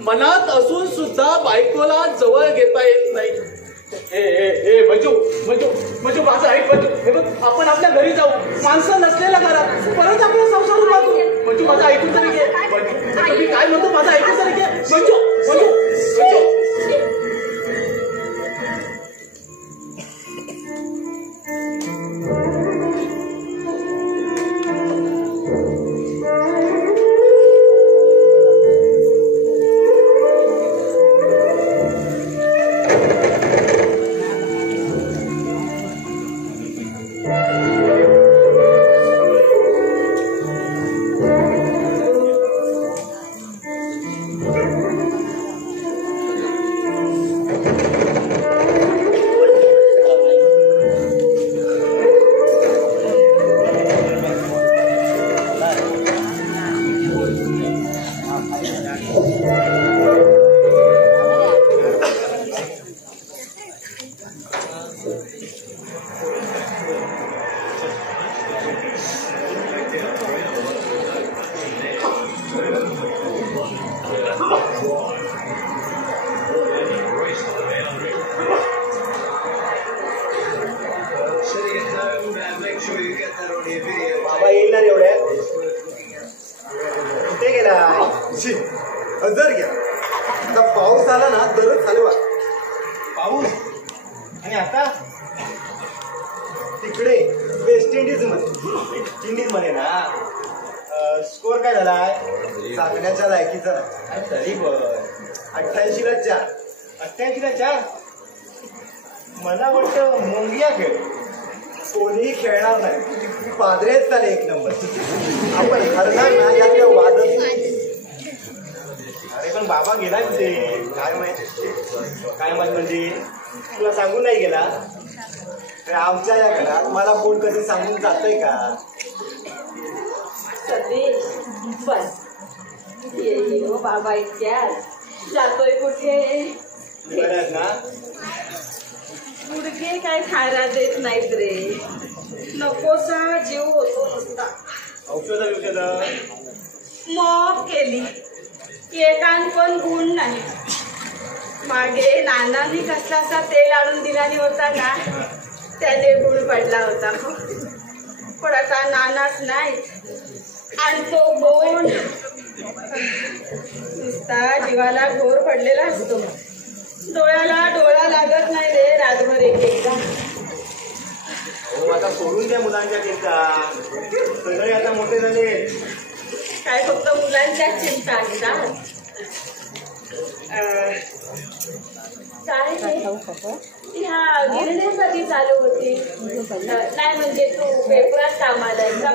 मनात असून सुद्धा बायकोला जवळ घेता येत नाही. हे मंजू मंजू मंजू माझं ऐक. मंजू हे बघ आपण आपल्या घरी जाऊ. माणसं नसलेल्या घरात परत आपला संसार उभा करू. मंजू माझं ऐकून तरी घे. मंजू मी काय म्हणतो माझं ऐकून तरी घे. मंजू मंजू मंजू बाबा येईल ना एवढ्या. कुठे गेला? हजर घ्या. आता पाऊस आला ना तरच चालू. पाऊस आणि आता तिकडे वेस्ट इंडिज मध्ये ना स्कोर काय झालाय? चाकण्याच्या लायकीचा. तरी पण 88ला 4. 88ला 4. मला वाटतं मोंगिया खेळ. कोणीही खेळणार नाही. पादरेच चाले 1 नंबर. आपण हरणार ना यात वादच नाही. अरे पण बाबा गेला कुठे? काय माहित? काय माहित म्हणजे तुला सांगून नाही गेला? आमच्या या घरात मला कोण कधी सांगून जातंय का? सतीश बस ये हो बाबा इतक्यात जातोय कुठे? बरं ना. गुडघे काय खायला देत नाहीत रे. नकोसा जीव होतो नुसता. औषध मग केली एकान पण गुण नाही. मागे नानांनी कसलासा तेल आणून दिलानी होता ना त्याने गुण पडला होता. पण आता नानाच नाही आणि तो गुण नुसता जीवाला घोर पडलेला असतो. डोळ्याला डोळा लागत नाही रे रातभर एकदा. हो आता सोडून द्या मुलांच्या चिंता. सगळे आता मोठे झाले. काय फक्त मुलांच्याच चिंता असतात? काय ह्या गिरणीसाठी चालू होती नाही म्हणजे तू पेपरात कामाला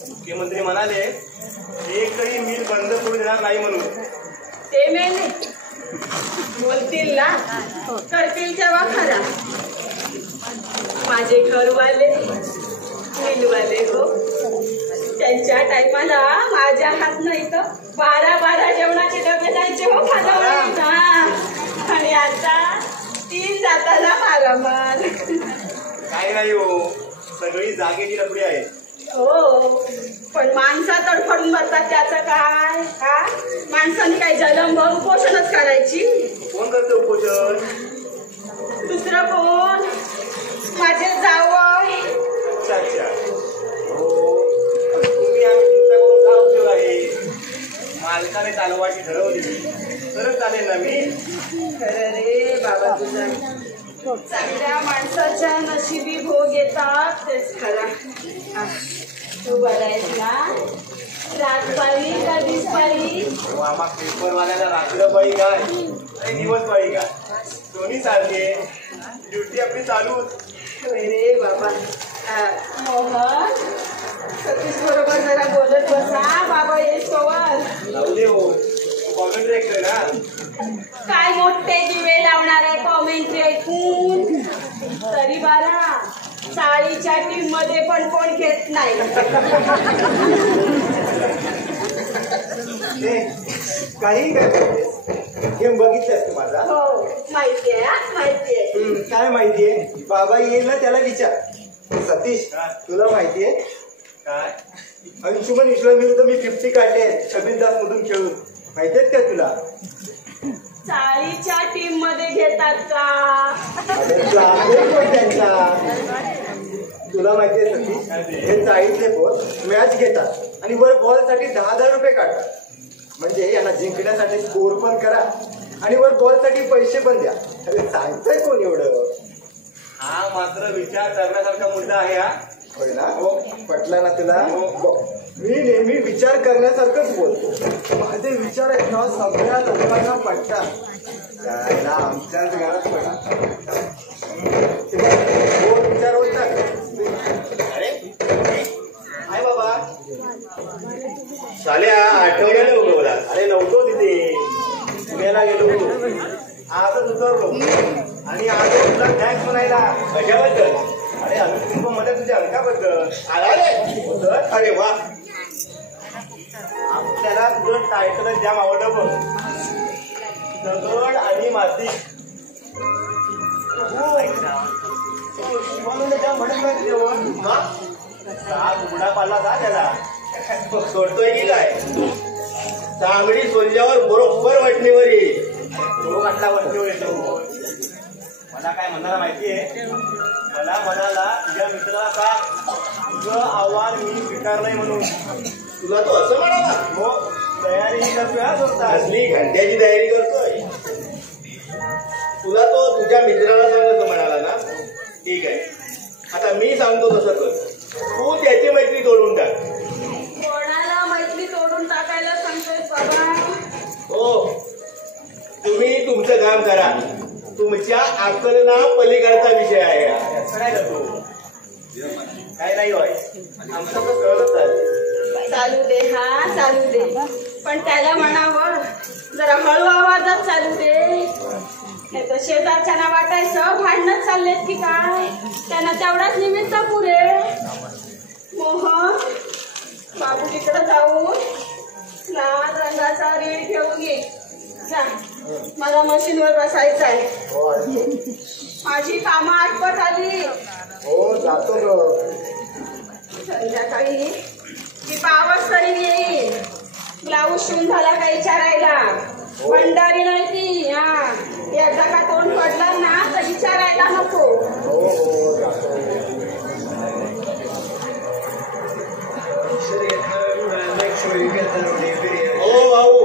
मुख्यमंत्री म्हणाले एकही मिल बंद करू देणार नाही म्हणून. ते मेले बोलतील ना करतील तेव्हा खरा. माझे घरवाले मिलवाले हो त्यांच्या टायमाला माझ्या हात नाही तर 12 जेवणाचे डबे जायचे हो खाला. आणि आता ती जाताना मारामार. काय नाही हो, सगळी जागेची लपडी आहे. हो, पण माणसा तडफडून मरतात त्याचं काय? हा, माणसाने काय जलमभर उपोषणच करायची? कोण करते उपोषण? दुसरं कोण? माझे जावई. अच्छा अच्छा. हो, तुम्ही आम्ही तुमच्याकडून काय उपयोग आहे? मालकाने चालवायची ठरवली तरच चालेल ना मी. खरं रे बाबा तुझं. चांगल्या माणसाच्या नशिबी भोग येतात तेच खरा. तू बरा आहेस ना? रात पाळी का दिस पाळी? आम्हा पेपरवाल्याला रात्रपाळी काय आणि दिवसपाळी काय दोन्ही सारखे. ड्युटी आपली चालूच. रे बाबा. मोहन, सतीश बरोबर जरा बोलत बसा. बाबा येस पवार. जाऊ दे हो, कॉमेंट्री ऐकतोय ना. काय मोठे दिवे लावणार आहे कॉमेंट्री ऐकून. तरी बारा चाळीच्या टीम मध्ये पण कोण घेत नाही. काही काय गेम बघितलंस तू माझा? हो माहितीये, माहितीये. काय माहितीये? बाबा येईल ना त्याला विचार. सतीश, तुला माहितीये काय अंशुमन ईश्वर विरुद्ध मी 50 काढले आहेत कबीरदास मधून खेळून. माहितीयेत का तुला? चाळीच्या टीम मध्ये घेतात का? त्यांचा तुला माहितीये सतीश, हे चाळीतले पोर मॅच घेतात आणि वर बॉल साठी 10,000 रुपये काढतात. म्हणजे यांना जिंकण्यासाठी स्कोर पण करा आणि वर बॉल साठी पैसे पण द्या. अरे सांगतोय कोण एवढं? हा मात्र विचार करण्यासारखा मुद्दा आहे. हा होय ना? हो, पटला ना तुला? मी नेहमी विचार करण्यासारखंच बोलतो. माझे विचार आहेत ना सगळ्या लोकांना पटतात. आमच्याच घरात पडा विचार होतात. अरे हाय बाबा. साल्या आठवड्याने उगवला. अरे नव्हतो तिथे, पुण्याला गेलो. आजच उतरलो आणि आज तुला थँक्स म्हणायला. कशाबद्दल? अरे अमित मध्ये तुझ्या अंकाबद्दल. अरे वा, आपल्याला तुझं टायटल जाम आवडलं बघ, दगड आणि माती. जाम म्हणत नाही जेवण उघडा पाला जा त्याला. सोडतोय की काय? चांगली सोडल्यावर बरोबर वाटणीवर येईल. तो म्हटला वरतीवर येतो. मला काय म्हणाला माहितीये? मला म्हणाला तुझ्या मित्राला का तुझं आव्हान मी स्वीकारलंय म्हणून. तुला तो असं म्हणाला? हो, तयारी करतोय. असली घंट्याची तयारी करतोय. तुला तो तुझ्या मित्राला सांगत म्हणाला ना? ठीक आहे, आता मी सांगतो तसं कर. तू त्याची मैत्री तोडून टाक. कोणाला मैत्री तोडून टाकायला सांगतोय बाबा? हो, तुम्ही तुमचं काम करा. तुमच्या आकलना पलीकडचा विषय आहे. काय करतो? काय नाही होय, आमचं तर कळलंच आहे. चालू दे, हा चालू दे, पण त्याला म्हणावं जरा हळू आवाजात चालू दे. नाही तर शेजारच्यांना वाटायचं भांडणच चाललेत की काय. त्यांना तेवढाच निमित्त पुरे. मोहन, बाबूजीकडे जाऊन लाल रंगाचा रीळ घेऊन ये. जा, मला मशीनवर बसायचं आहे. माझी कामं आटपत आली. हो, जातो ग. संध्याकाळी ती पावस तरी येईल. ब्लाऊज शिवून झाला का विचारायला. भंडारी नाही ती. हा, एकदा का तोंड पडलं ना तर विचारायला नको. हो, जातो. हो भाऊ,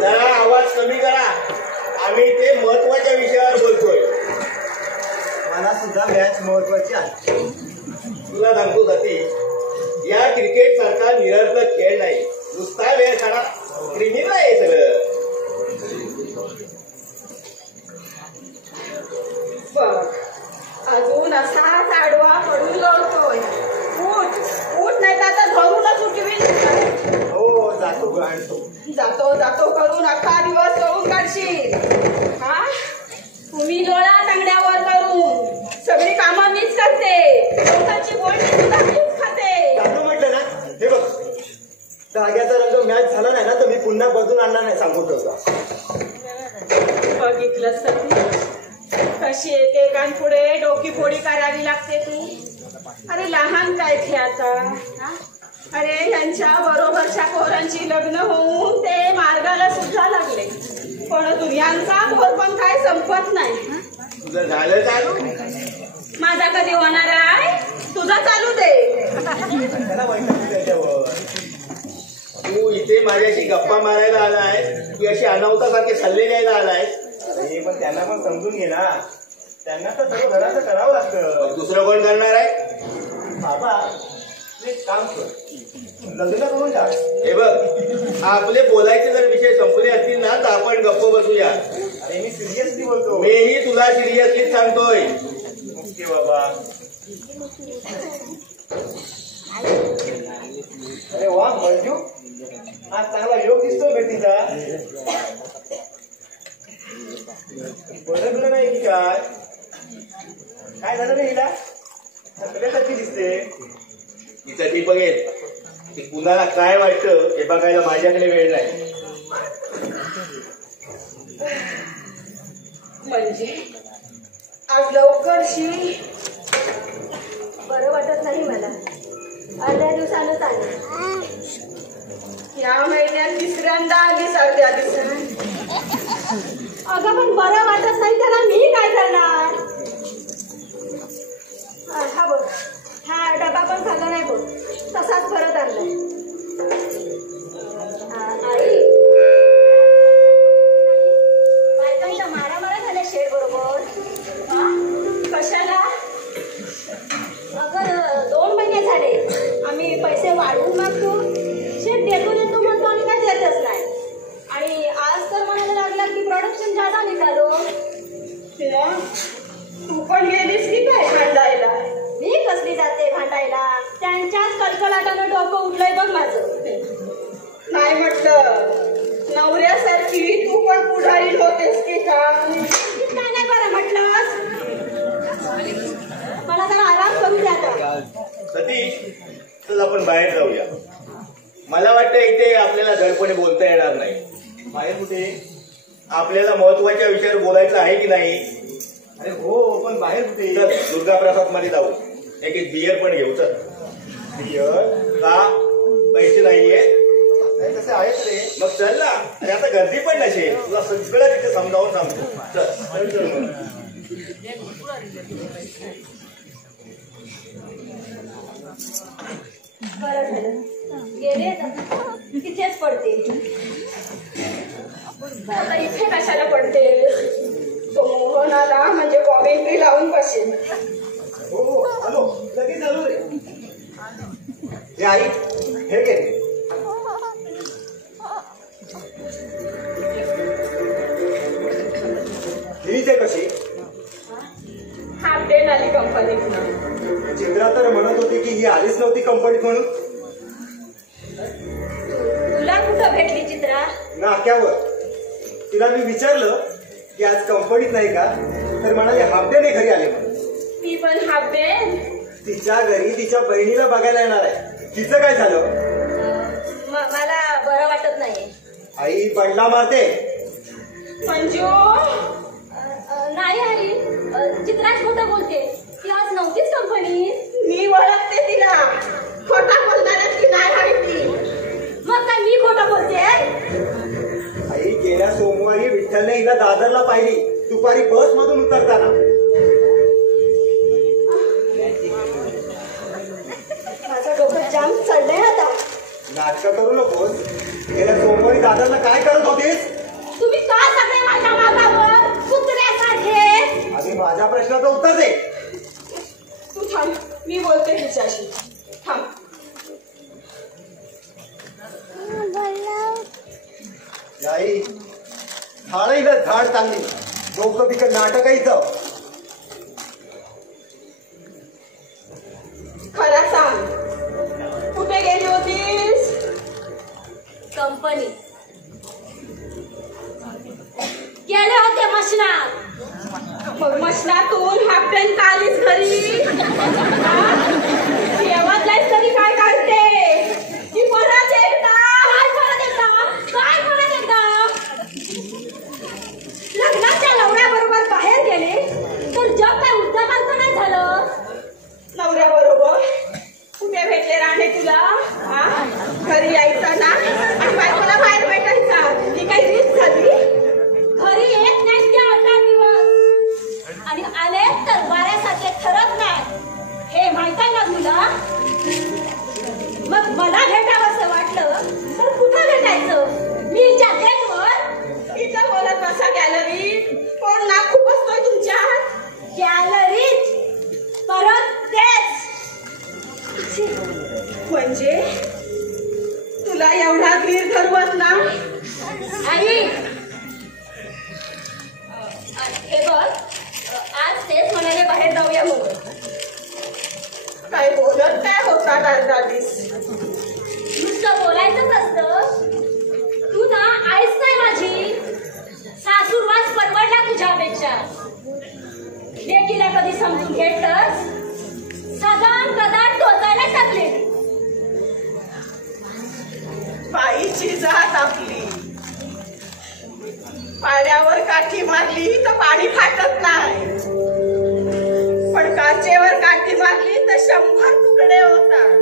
जरा आवाज कमी करा. आम्ही ते महत्वाच्या विषयावर बोलतोय. मला सुद्धा मॅच महत्वाची आहे. तुला सांगतो सतीश, या क्रिकेट सारखा निरर्थक खेळ नाही. नुसता वेळ खाणार क्रिमिनल आहे सगळं. बघ, अजून असाच आडवा पडून लोळतोय. उठ उठ, नाही तर आता धरूनच उठवीन. हो, जातो ग. आणतो. जातो जातो करून अख्खा दिवस लोळून काढशील. हा, तुम्ही लोळा टांगड्यावर करून. सगळी कामं मीच करते. लोकांची बोलणी सुद्धा मीच खाते. चालू म्हटलं ना. हे बघ, जाग्याचा रंग मॅच झाला नाही ना तर मी पुन्हा बदलून आणणार नाही, सांगू ठेवतो. बघितलं कशी एकेकांपुढे डोकी फोडी करावी लागते तू. अरे लहान काय ते आता. अरे यांच्या बरोबरच्या पोरांची लग्न होऊन ते मार्गाला सुद्धा लागले, पण यांचा पोर पण काय संपत नाही. तुझं झालं चालू? माझा कधी होणार आहे? तुझा चालू दे. तू इथे माझ्याशी गप्पा मारायला आलाय की अशी अनावतासारखे सल्ले द्यायला आलाय? पण त्यांना पण समजून घे ना, त्यांना तर सर्व घराचं करावं लागतं. दुसरं कोण करणार आहे? बाबा एक काम कर, लग्न करून जा. हे बघ, आपले बोलायचे जर विषय संपले असतील ना तर आपण गप्प बसूया. अरे मी सिरियसली बोलतो. मीही तुला सिरियसलीच सांगतोय. ओके बाबा. अरे वा मंजू, आज चांगला योग दिसतो भेटीचा. बरं नाही की काय? काय झालं रे हिला? सगळ्यासारखी दिसते. तिचं ती बघेल, ती कुणाला काय वाटतं हे बघायला माझ्याकडे वेळ नाही. म्हणजे आज लवकरशी बरं वाटत नाही मला, अर्ध्या दिवसानंच आले. या महिन्यात तिसऱ्यांदा आलीस अर्ध्या दिवसात. अगं पण बरं वाटत नाही त्याला मी काय करणार. हा बघ, हा डबा पण खाल्ला नाही बघ, तसाच परत आणलाय. आई बायकांच्या मारामारा झाल्या शेड बरोबर. कशाला? अगं 2 महिने झाले आम्ही पैसे वाढवून मागतो, शेड देतो म्हणतो आणि काय देतच नाही. आणि आज तर म्हणायला लागला की प्रोडक्शन जादा निघालो. तू पण गेलीस की काय भांडायला? मी कसली जाते भांडायला, त्यांच्याच कलकलाटानं डोकं उठलंय बघ माझं. नाही म्हटलं, नवऱ्यासारखी तू पण पुढारी होतेस की काय? काय नाही बरं म्हटलंस, मला जरा आराम करू द्या आता. सतीश, चल आपण बाहेर जाऊया. मला वाटतं इथे आपल्याला धडपणे बोलता येणार नाही. बाहेर कुठे? आपल्याला महत्वाच्या विषयावर बोलायचं आहे की नाही? अरे हो, पण बाहेर कुठे? चल दुर्गा प्रसाद मध्ये जाऊ, एक बियर पण घेऊ. चल. बियर? का? पैसे नाहीये? नाही तसे आहेत रे. मग चल ना. अरे आता गर्दी पण नसेल, तुला सगळं तिथे समजावून सांगतो. चल. बरं झालं गेले, तिथेच पडते. आता इथे कशाला पडते? तो मोहन आला म्हणजे कॉमेंट्री लावून बसेल. हो हो, आलो लगेच आलो रे. हे आई, हे घे. ही कशी? हाफ डे आली कंपनीतून. चित्रा तर म्हणत होती की ही आलीच नव्हती कंपनीत म्हणून. तुला कुठं भेटली चित्रा? नाक्यावर. तिला मी विचारलं की आज कंपनीत नाही का, तर म्हणाले हाफ डे घरी आले म्हणून. ती पण हाफ डे? तिच्या घरी तिच्या बहिणीला बघायला येणार आहे. तिचं काय झालं? मला बरं वाटत नाही. आई बंडला मारते. मंजू नाही आई, चित्राच खोटं बोलते. ती आज नव्हतीच कंपनीत. मी ओळखते तिला. खोटा बोलणारच की नाही माहिती. मग काय मी खोटं बोलते? आई गेल्या सोमवारी विठ्ठलने हिला दादरला पाहिली, दुपारी बस मधून उतरताना. माझं डोकं जाम चढलंय आता. नाटक करू नकोस. गेल्या सोमवारी दादरला काय करत होतीस? तुम्ही का सगळे माझ्या मागावर कुत्र्यासारखे? आणि माझ्या प्रश्नाचं उत्तर दे. तू थांब, मी बोलते तिच्याशी. थांब. आई झाड हिला झाड चांगली, डोकं बिकट नाटक आहे इथं. खरा सांग, कुठे गेली होतीस? कंपनी गेले होते मशनात. मग मशनातून हाफ डे का आलीस घरी? जेवत जायस तरी काय काढते? ती परत एकदा काय परत एकदा? काय परत एकदा? लग्नाच्या म्हणजे तुला एवढा धीर धरवत ना? आई हे बघ आज तेच म्हणाले बाहेर जाऊया म्हणून. काय बोलत काय होता दादीस? नुसतं बोलायचंच असतं. तू ना आईच नाही माझी. सासूरवास परवडला तुझ्यापेक्षा. लेकीला कधी समजून घेतलंस? सदान कदान टोचायला टाकले. बाईची जात आपली. पाण्यावर काठी मारली तर पाणी फाटत नाही, पण काचेवर काठी मारली तर 100 तुकडे होतात.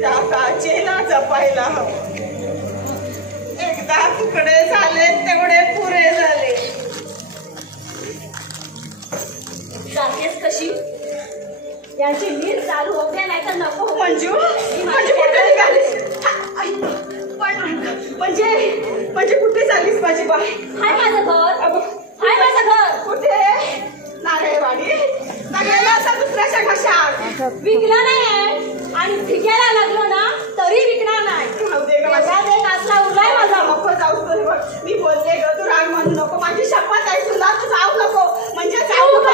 त्या काचेला जपायला हवं. एकदा तुकडे झाले तेवढे पुरे झाले. जातेस कशी? यांची नीट चालू होते नाही तर नको. मंजू म्हणजे कुठे निघालीस? म्हणजे कुठे चाललीस माझी बाई? हाय माझं घर. हाय माझं घर. कुठे? नारळवाडी. सगळ्याला असं दुसऱ्याच्या घशात. विकला नाही आणि भिक्याला लागलो ना तरी विकणार नाही. नाचला उरलाय माझा. नको जाऊ तरी मी बोलले ग, तू राग म्हणू नको. माझी शपथ आहे तुला, तू जाऊ नको. म्हणजे जाऊ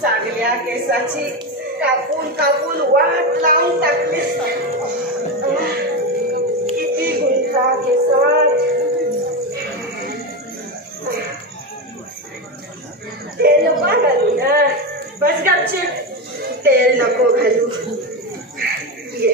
चांगल्या केसाची कापून कापून वाट लावून टाकलीस. किती गुंता केसात. तेल नको घालू ना. बस गपचूप. तेल नको घालू. ये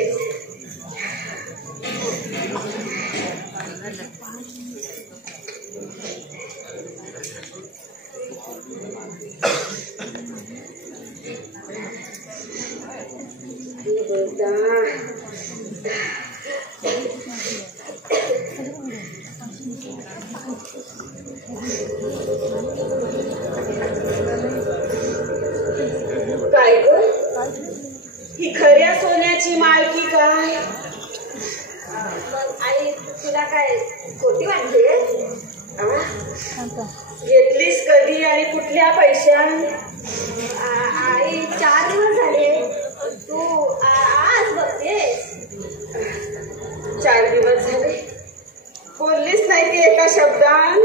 काय ग ही खऱ्या सोन्याची मालकी काय? आई तुला काय खोटी वाटते? घेतलीस कधी आणि कुठल्या पैशात? आई 4 दिवस झाले. तू आज बघतेस. 4 दिवस झाले बोललीस नाही की एका शब्दात.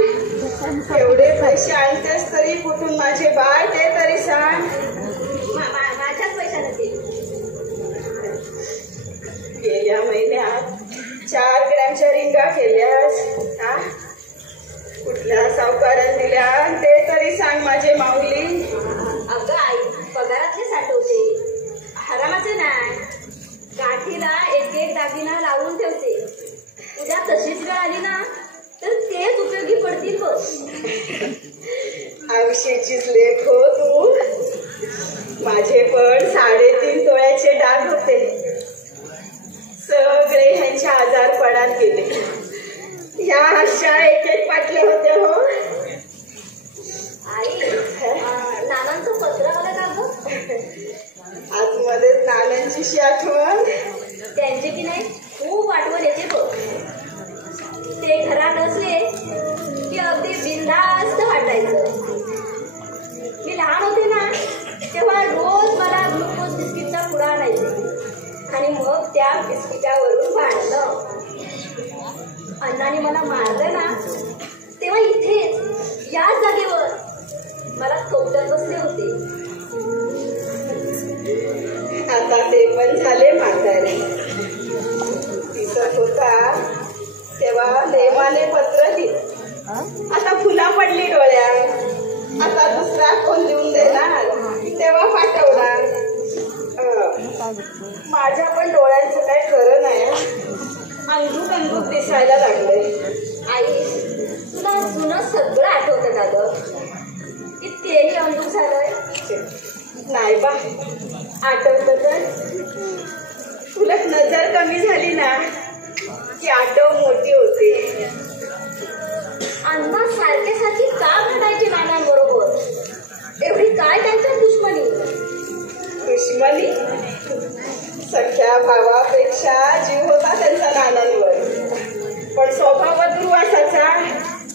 एवढे पैसे आणतेस तरी कुठून माझे बाळ ते तरी सांग. माझ्याच पैशाने ते. गेल्या महिन्यात 4 ग्रॅमच्या रिंगा केल्यास. हा कुठल्या सावकारात दिल्या ते तरी सांग माझे माऊली. अगं आई पगारातले साठवते. हरामाचे नाही. गाठीला एक दागिना लावून ठेवते. उद्या तशीच वेळ आली ना तर तेच उपयोगी पडतील बघ. हौशीचीच लेख हो तू. माझे पण 3.5 तोळ्याचे डाग होते. सगळे ह्यांच्या आजारपणात गेले. ह्या अशा एक पाटले होते हो. आई नानांचं पत्र आलं का गं? आतमध्येच नानांची आठवण. त्यांचे की नाही खूप आठवण येते बघ. ते घरात असले की अगदी बिनधास्त वाटायचं. मी लहान होते ना तेव्हा रोज मला ग्लुकोज बिस्किटचा पुडा आणायचे आणि मग त्या बिस्किटावरून भांडलं. अण्णाने मला मारलं ना तेव्हा इथेच याच जागेवर मला कौतुक बसले होते. आता ते पण झाले म्हातारे. दिसत होता तेव्हा नेमाने पत्र दिलं. आता फुला पडली डोळ्यात. आता दुसरा कोण लिहून देणार तेव्हा पाठवणार. माझ्या पण डोळ्यांचं काय खरं नाही. अंधूक अंधूक दिसायला लागलंय. आई तुला जुनं सगळं आठवतं का गं? की तेही अंधूक झालंय? नाही बा आठवतं तर. उलट नजर कमी झाली ना की आठव मोठी होते. अण्णा सारखे सारखी का भांडायची नानांबरोबर? एवढी काय त्यांच्या दुश्मनी? दुश्मनी? सख्या भावापेक्षा जीव होता त्यांचा नानांवर. पण स्वभाव दुर्वासाचा.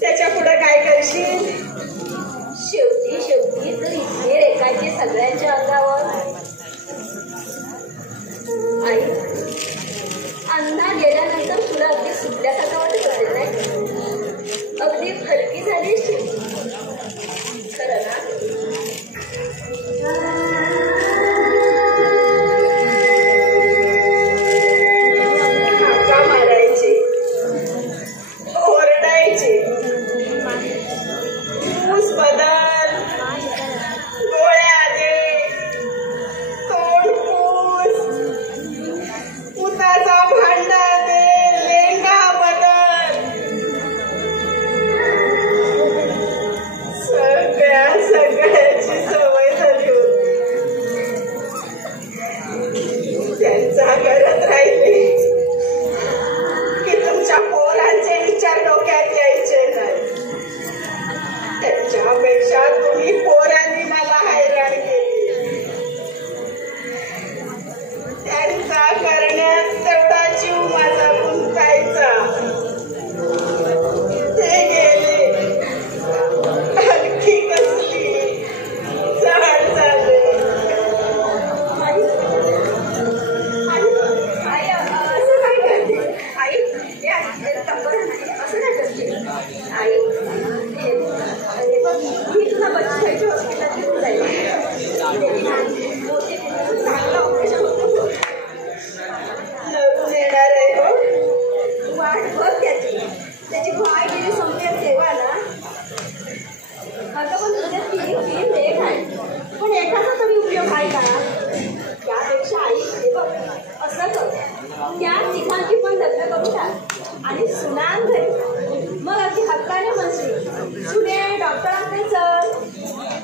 त्याच्या पुढे काय करशील? शेवटी तर इथे रेखायचे सगळ्यांच्या अंगावर. आई अण्णा गेल्यानंतर तुला अगदी सुटल्यासारखं वाटत असेल नाही? अगदी हलकी झाली खरं ना? हाका मारायचे, ओरडायचे, ऊस बदल, गोळ्या दे, तोंड पूस, उताचा भांडा दे, लेंगा बदल. सगळ्याची सवय झाली होती. त्यांचा करत राहिली की तुमच्या पोरांचे विचार डोक्यात यायचे नाही. त्याच्यापेक्षा तुला 45 हॉस्पिटलात घेऊन जाईल. मोठे चांगला ऑपरेशन होतो. लग्न येणार आहे हो. वाट बघ त्याची भाय गेली संपल्या सेवा ना. आता पण तुझ्या 3 लेख आहे, पण एखादा तरी उपयोग आहे का? त्यापेक्षा आई हे बघ असं कर, त्या तिघांची पण लग्न करून टाक आणि सुनान घरी. मग अगदी हक्काने म्हणशील सुने डॉक्टरांकडे चल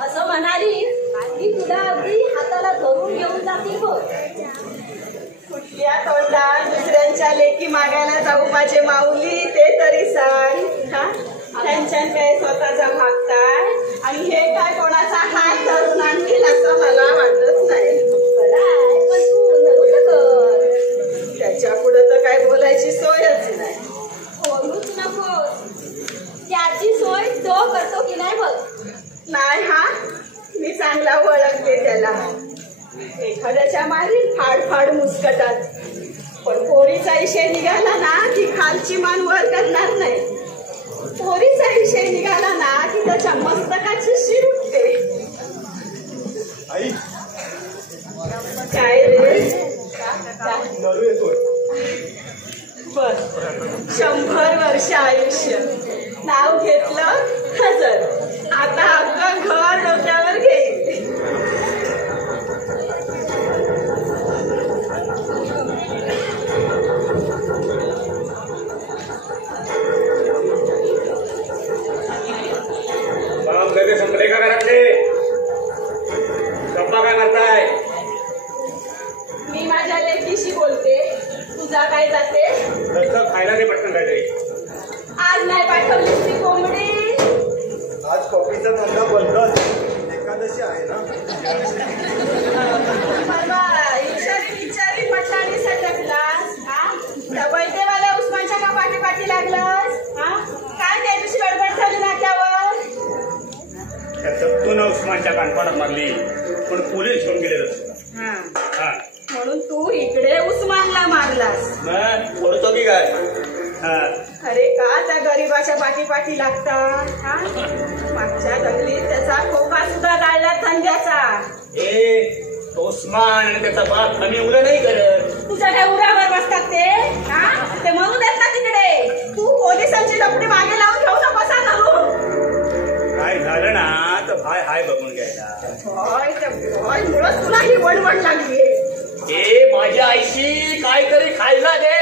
असं म्हणाली की तुला अगदी हाताला धरून घेऊन जातील बघ. कुठल्या तोंडात दुसऱ्यांच्या लेकी मागायला जाऊ माझे माऊली ते तरी सांग. हा त्यांच्या काय स्वतःचा भागताय आणि हे काय कोणाचा हात धरून आणतील असं मला वाटत नाही. पण तू नकोच कर, त्याच्या पुढे तर काय बोलायची सोयच नाही. बोलूच नको, त्याची सोय तो करतो की नाही बघ. नाही हा मी चांगला ओळखते त्याला. एखाद्याच्या मारी फाड मुस्कटात, पण पोरीचा विषय निघाला ना की खालची मान वर करणार नाही. पोरीचा विषय निघाला ना की त्याच्या मस्तकाची शिर उठते. आई काय रे नरू येतोय. बर 100 वर्ष आयुष्य नाव घेतलं हजर. आता अख्खं घर डोक्यावर घेईल. संपले का घरातले? गप्पा काय मारताय? मी माझ्या लेकीशी बोलते, तुझा काय जाते? तसं खायला नाही पटकन काहीतरी. आज नाही पाठवलीस ती कोंबडी? आज कॉफीचा धंदा बंद, एकादशी आहे ना. परवा विचारी म्हटलं सटकलास. हा त्या बैठेवाल्या उस्मानच्या का पाठी लागलास? हा काय त्या दिवशी गडबड झाली नाक्यावर? त्या सत्तून उस्मानच्या कानपाडात मारली, पण पोलीस घेऊन गेले. म्हणून तू इकडे उस्मानला मारलास. बोलतो की काय? अरे का त्या गरीबाच्या पाठी लागता? हा मागच्या दगलीत त्याचा खोका सुद्धा गाळला धंद्याचा. उस्मान आणि त्याचा बाप कमी उलं नाही करत. तुझ्या काय उरावर बसतात ते? हा ते म्हणून देत ना तिकडे. तू पोलिसांची लपडी मागे लावून घेऊ नकोस करू. काय झालं ना तर भाय हाय बघून घ्यायला. मुळच तुला ही वणवण लागली. माझ्या आईशी काहीतरी खायला दे.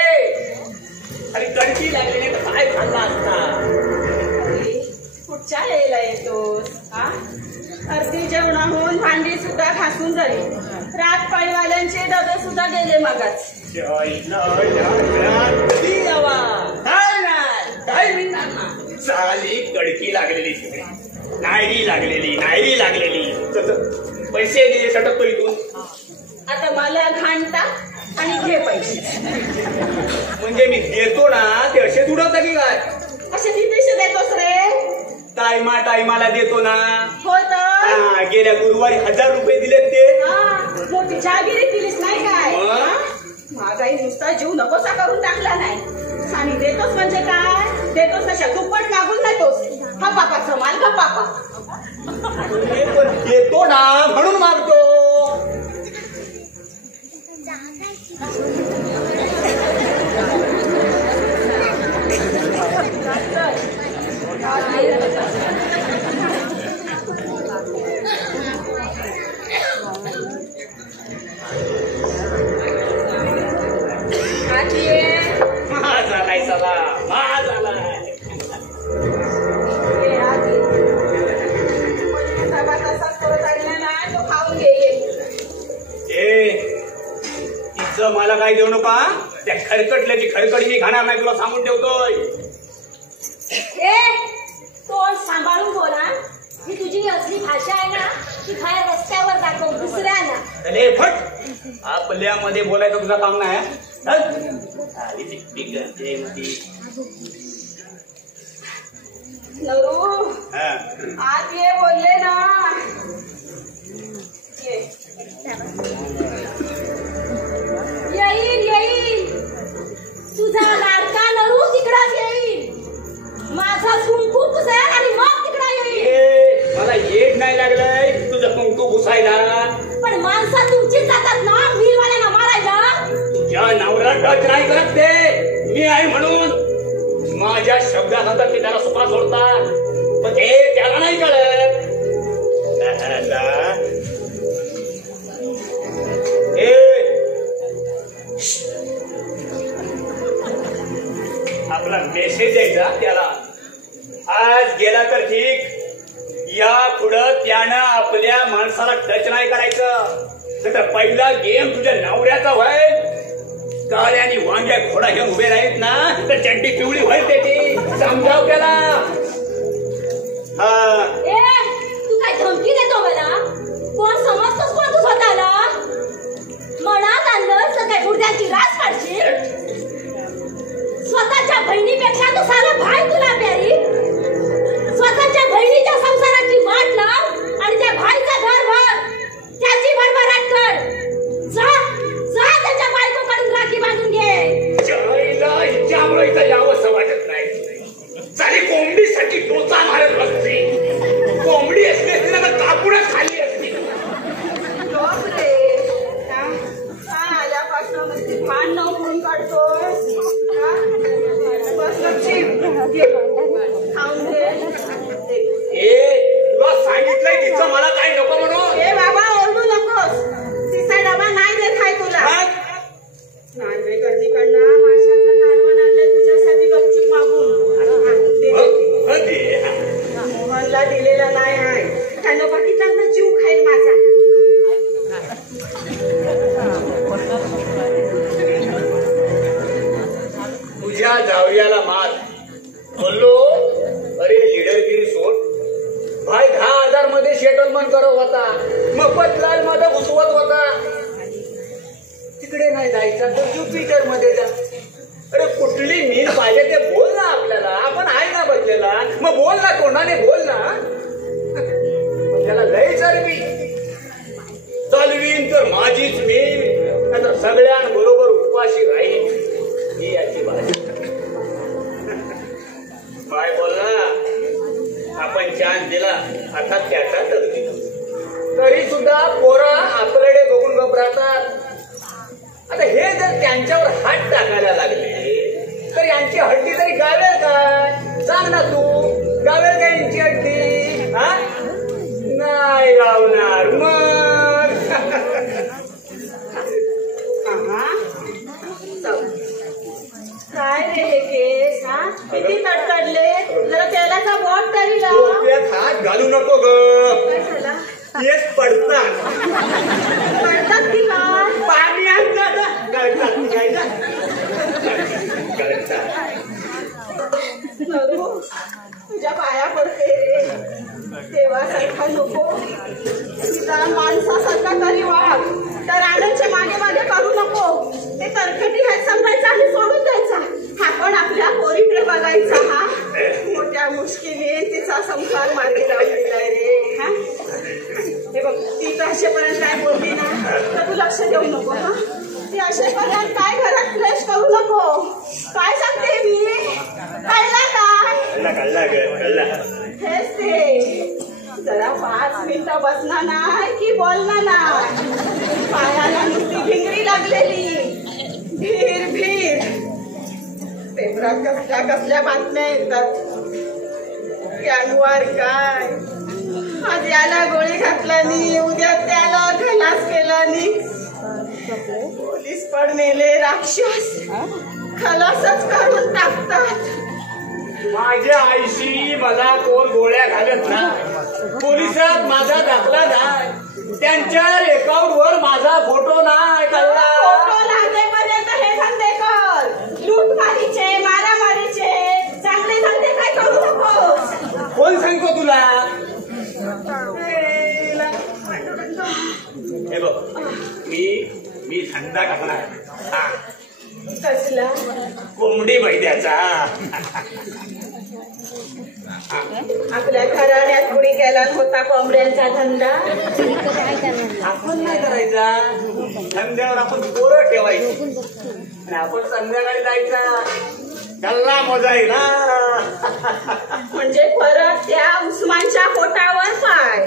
आणि कणकी लागली नाही तर काय खाल्ला असता? कुठच्या यायला येतोस? हा अर्धी जेवणाहून भांडी सुद्धा घासून झाली. रातपाळीवाल्यांचे डबे सुद्धा गेले मगाच. चाली कडकी लागलेली, नायरी लागलेली. पैसे दिले सटकतो इथून. आता मला घाणता आणि घे पैसे. म्हणजे मी देतो ना ते असेच उडवता की काय? असे किती पैसे देतोस रे? टायमाला देतो ना. हो तर गेल्या गुरुवारी 1000 रुपये दिलेत ते. मोठी जहागिरी दिलीस नाही काय? महागाई नुसता जीव नकोसा करून टाकला नाही. आणि देतोस म्हणजे काय? देतोस तशा दुप्पट मागून देतोस. हा पापाचा माल का पापा? पण देतो ना म्हणून मागतो. मला काय देऊ नका. त्या खरकटल्याची खरकडी मी खाणार नाही, तुला सांगून ठेवतोय. तोंड सांभाळून बोला. ही तुझी असली भाषा आहे ना ती बाहेर रस्त्यावर दाखव दुसऱ्यांना. अरे फट, आपल्यामध्ये बोलायचं तुझं काम नाही. नरू आत ये बोलले ना. येईल तुझा लाडका नरू तिकडाच येईल. माझा सुंकू पुसेल आणि मग तिकडा येईल. मला येत पुसायला. पण माणसं तुमचीच जातात ना मिलवाल्यांना मारायला. तुझ्या नवऱ्याला टच नाही करत ते, मी आहे म्हणून. माझ्या शब्दात आता ते त्याला सुपरा सोडतात, पण ते त्याला नाही कळत. आपला मेसेज द्यायचा त्याला, आज गेला तर ठीक, या पुढं त्यानं आपल्या माणसाला टच नाही करायचं. तर पहिला गेम तुझ्या नवऱ्याचा व्हाय. काळ्या आणि वांग्या घोडा घेऊन उभे राहीत ना तर चड्डी पिवळी व्हायला त्याची. समजाव त्याला. तू काय धमकी देतो मला? कोण समजतोस कोण तू स्वतःला? मनात आणलं तर काय गुडघ्याची रास काढशील? स्वतःच्या बहिणीपेक्षा तू सारा भाई तुला प्यारी. स्वतःच्या बहिणीच्या संसाराची वाट लाव आणि त्या भाईचं घर भर, त्याची भरभराट कर. जा जा त्याच्या बायकोकडून राखी बांधून घे. हिच्यामुळे इथं यावंसं वाटत नाही. सारी कोंबडीसाठी टोचा मारत बसते. कोंबडी असली असती ना तर कापूनच खाल्ली असती. आल्यापासून भांडण म्हणून काढतोस. तुला सांगितलंय तिचं मला काही नको म्हणून. ए बाबा ओरडू नकोस. तिचा डबा नाही देत आहे तुला. नांदेकरजीकडनं माशाचं कालवण आणलंय तुझ्यासाठी गपचूप मागून. मोहनला दिलेला नाही आहे. त्यानं बघितलं जीव खाईल माझा. तुझ्या जावयाला मार बोललो. अरे लिडरगिरी सोड. भाई 10,000 मध्ये सेटलमेंट करत होता. मफतलाल मध्ये घुसवत होता. तिकडे नाही जायचं तर ज्युपिटर मध्ये जा. अरे कुठली मीन पाहिजे ते बोल ना आपल्याला. आपण आहे ना बसलेला. मग बोल ना, तोंडाने बोल ना. त्याला लय चरबी. चालवीन तर माझीच मीन, आता सगळ्यांबरोबर उपाशी राहील. ही याची भाषा. काय बोलला आपण चान्स दिला, आता त्याचा तगदी. तरी सुद्धा पोरं आपल्याकडे बघून घबरातात. आता हे जर त्यांच्यावर हात टाकायला लागले तर यांची हड्डी तरी गावेल काय? सांग ना तू, गावेल काय यांची हड्डी? हा नाही गावणार. मग काय रे हे केस? किती तडतडले. जरा तेलाचा बॉट तरी लाव. डोक्यात हात घालू नको ग. काय झाला? केस पडतात. पडतात की काय? पाणी आणतात तुझ्या पाया पडते रे. देवासारखा नको. तुझा माणसासारखा तरी वाघ. तर आनंदचे मागे मागे करू नको. ते तरकटी हात समजायचा आणि सोडून द्यायचा. हा पण आपल्या पोरीकडे बघायचा. हा मोठ्या मुश्किलीने तिचा संसार मार्गी लावून दिलाय रे. हा हे बघ, ती तर असेपर्यंत काय बोलली ना तर तू लक्ष देऊ नको. हा ती असेपर्यंत काय घरात क्लेश करू नको. काय सांगते मी? कळला का? हेच ते. जरा 5 मिनिटं बसणार नाही की बोलणार नाही. पायाला नुसती भिंगरी लागलेली. भीर भीर. पेपरात कसल्या कसल्या बातम्या येतात. गँगवार काय, आज याला गोळी घातल्यानी, उद्या त्याला खलास केल्यानी. पोलीस पण मेले राक्षस खलासच करून टाकतात. माझ्या आईशी मला कोण गोळ्या घालत नाही. पोलिसात माझा दाखला नाही. त्यांच्या रेकॉर्डवर माझा फोटो नाही. फोटो लागेपर्यंत हे धंदे कर. लूटमारीचे, मारामारीचे चांगले धंदे काय करू नको. कोण सांगतो तुला? हे बघ, मी धंदा टाकणार. कसला? कोंबडी मैद्याचा. आपल्या घराण्यात कुणी केला होता कोंबड्यांचा धंदा? आपण नाही करायचा. धंद्यावर आपण पोरं ठेवायची आणि आपण संध्याकाळी जायचा गल्ला मोजायला. म्हणजे परत त्या उस्मानच्या पोटावर पाय.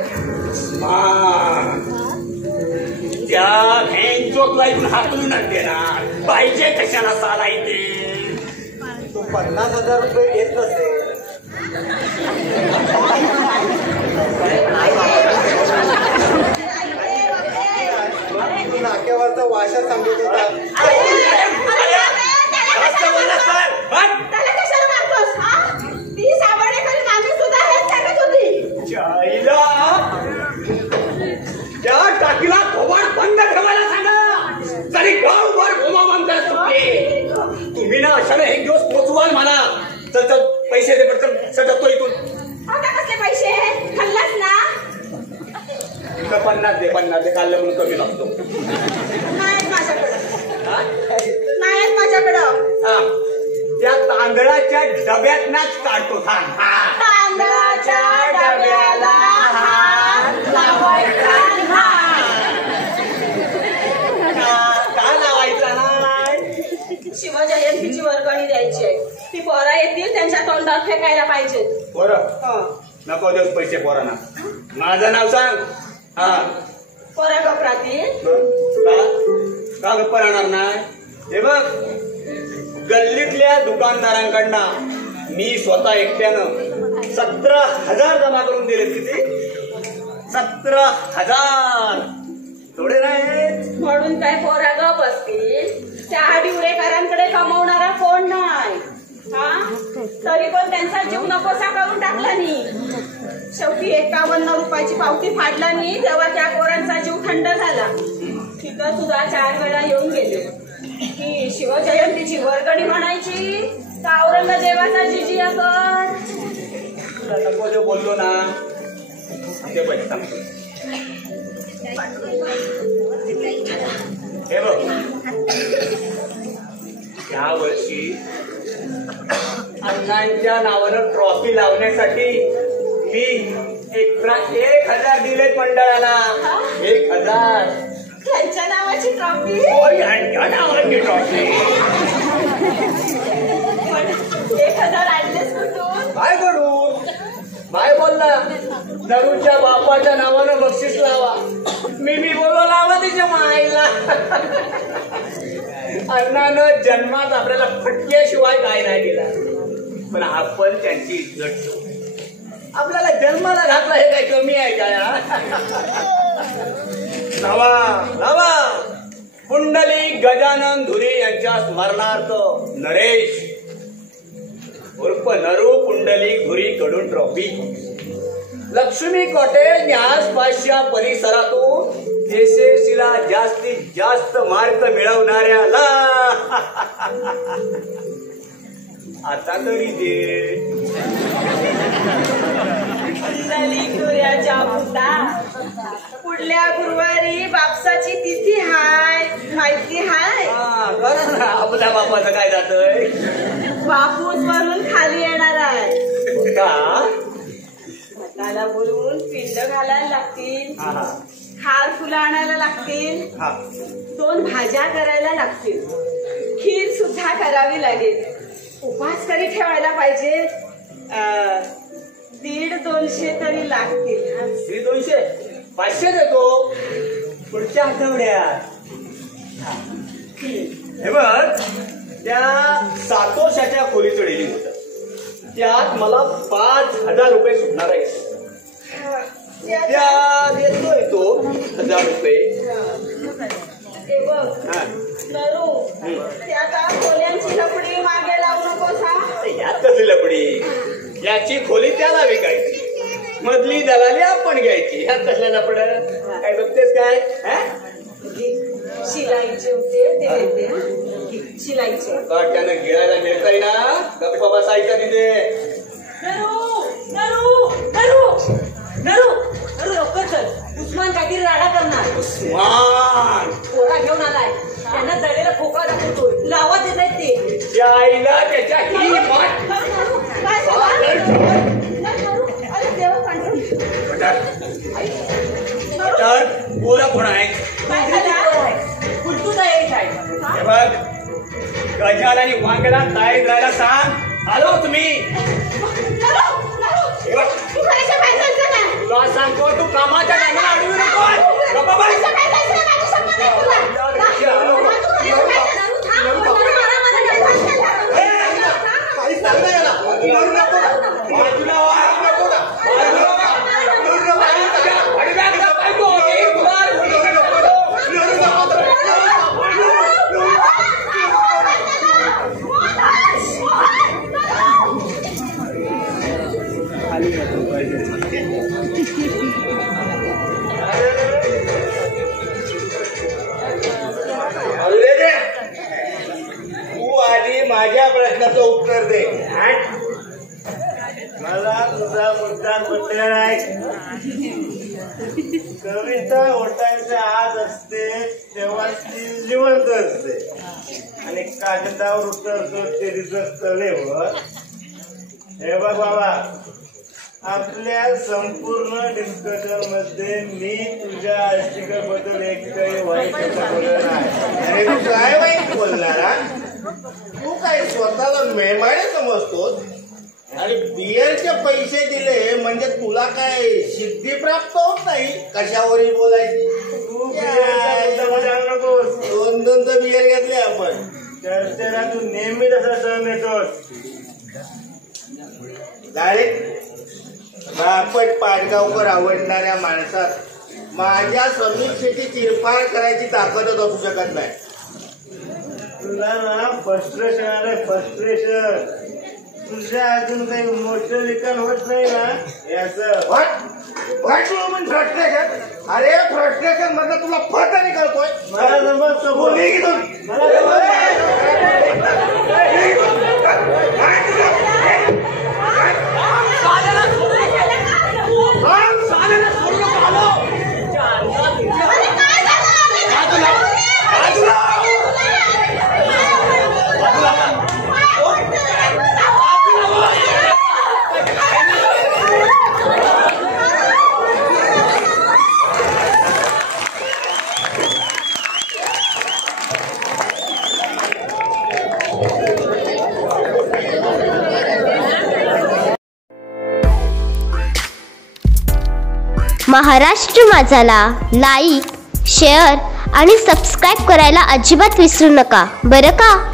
तुला इथून हाकलूनच देणार. पाहिजे कशाला चालायचे. तू 50,000 रुपये घेत नसते. तू नाक्यावरचा वाशा सांगत होता. त्याला कशाला मारतोस? ती सावडेकर मामी सुद्धा हेच सांगत होती. त्या टाकीला थोबाड बंद ठेवायला सांगा. तरी गावभर घुमावून करत होते. तुम्ही ना अशाने एक दिवस पोचवाल मला. चल चल पैसे दे पटकन. सटकतो इथून. आता कसले पैसे? खाल्लास ना? 50 दे. 50 दे. खाल्लं म्हणून कमी लागतो. नाहीत माझ्याकडं. नाहीत माझ्याकडं. त्या तांदळाच्या डब्यात नाच काढतो. तांदळाच्या डब्याला हात लावायचा का लावायचा नाही? शिवजयंतीची वर्गणी द्यायची आहे. ती पोरा येतील त्यांच्या तोंडात फेकायला पाहिजे. बरं नको देऊस पैसे पोरांना. माझं नाव सांग. पोरा गपरातील. का गप्पा राहणार नाही? हे बघ गल्लीतल्या दुकानदारांकडनं मी स्वतः एकट्यानं 17,000 जमा करून दिले. किती? 17,000. थोडे नाहीत म्हणून काय पोरा गप असतील. त्या आडिवरेकरांकडे कमवणारा कोण नाही. तरी पण त्यांचा जीव नकोसा करून टाकला नी. शेवटी 51 रुपयाची पावती फाडला नी तेव्हा त्या पोरांचा जीव थंड झाला. तिथं सुद्धा 4 वेळा येऊन गेले. ही शिवजयंतीची वर्गणी म्हणायची का औरंगजेबाचा जिजिया कर? तुला नको जे बोललो ना ते पैसे सांगतो. हे बघ या वर्षी अण्णांच्या नावानं ट्रॉफी लावण्यासाठी मी 1,000 दिले मंडळाला. 1,000 त्यांच्या नावाची ट्रॉफी. ह्यांच्या नावाची ट्रॉफी. 1,000 आणलेस कुठून? काय करू? काय बोलला? नरूच्या बापाच्या नावानं बक्षीस लावा. मी बोललो लावा तिच्या माईला. अण्णानं जन्मात आपल्याला फटक्याशिवाय काय नाही दिला. पण आपण त्यांची इज्जत ठेवू. आपल्याला जन्माला घातला हे काय कमी आहे काय? लावा पुंडली गजानन धुरी यांच्या स्मरणार्थ नरेश उर्फ नरू पुंडली धुरी कडून ट्रॉफी. लक्ष्मी कॉटेज या आसपासच्या परिसरातून एसएससीला जास्तीत जास्त मार्क मिळवणाऱ्याला आता तरी दे. पुढल्या गुरुवारी बापसाची तिथी हाय. माहिती हाय? बरं ना. आपल्या बापाचं काय जातंय? बापूस वरून खाली येणार आहे. का? त्याला बोलून पिंड घालायला लागतील. हार फुलं आणायला लागतील. 2 भाज्या करायला लागतील. खीर सुद्धा करावी लागेल. उपास तरी ठेवायला पाहिजे. 150-200 तरी लागतील. 200 500 देतो पुढच्या आठवड्यात. हे बघ त्या सातोशाच्या खोलीचं डेलिंग होतं. त्यात मला 5,000 रुपये सुटणार आहे. त्या देतोय तो 1,000 रुपये. नरू त्या खोल्यांची लपडी मागे लावू नकोस. यात कसली लपडी? याची खोली त्याला विकायची. मधली दलाली आपण घ्यायची. ह्यात कसल्या लपड? काय बघतेस काय? शिलाईचे होते ते देते. शिलाईचे त्यानं गिळायला मिळतंय ना. गप्पा बसायचा तिथे. नरू नरू नरू नरू नरू लवकर चल. उस्मान काहीतरी राडा करणार. उस्मान पोरा घेऊन आलाय. त्यांना जळलेला खोका दाखवतोय. लावा देत आहेत ते. त्या आईला त्याच्या ही तर पोरं कोण आहेत? उलटू तयारीत आहे. हे बघ गजाल आणि वांग्याला तयारीत राहायला सांग. आलो तुम्ही. तुला सांगतो तू कामाच्या टायमाला अडवू नको. कविता ओटायच्या आज असते तेव्हा ती जिवंत असते आणि कागदावर उतरतो ते रिझल्ट तलेवर. हे बघ बाबा, आपल्या संपूर्ण डिस्कशन मध्ये मी तुझ्या अस्तित्वाबद्दल एक काही वाईट बोललं नाही. अरे तू काय वाईट बोलणार? तू काय स्वतःला मेळमाळे समजतोस आणि बियरचे पैसे दिले म्हणजे तुला काय सिद्धी प्राप्त होत नाही कशावरही बोलायची. दोन दोन तर बियर घेतले आपण. चर्चेला तू नेहमी तसा सण येतोस. बापट पाटगावकर आवडणाऱ्या माणसात माझ्या समीक्षेची चिरफाड करायची ताकदच असू शकत नाही. तुला ना फ्रस्ट्रेशन आलंय, फ्रस्ट्रेशन. तुझ्या अजून काही मोठं लिखाण होत नाही ना याचं. फ्रस्ट्रेशन? अरे फ्रस्ट्रेशन मधलं तुला फट निघालतोय. मला जमत महाराष्ट्र माझाला लाईक, शेअर आणि सबस्क्राईब करायला अजिबात विसरू नका बरं का.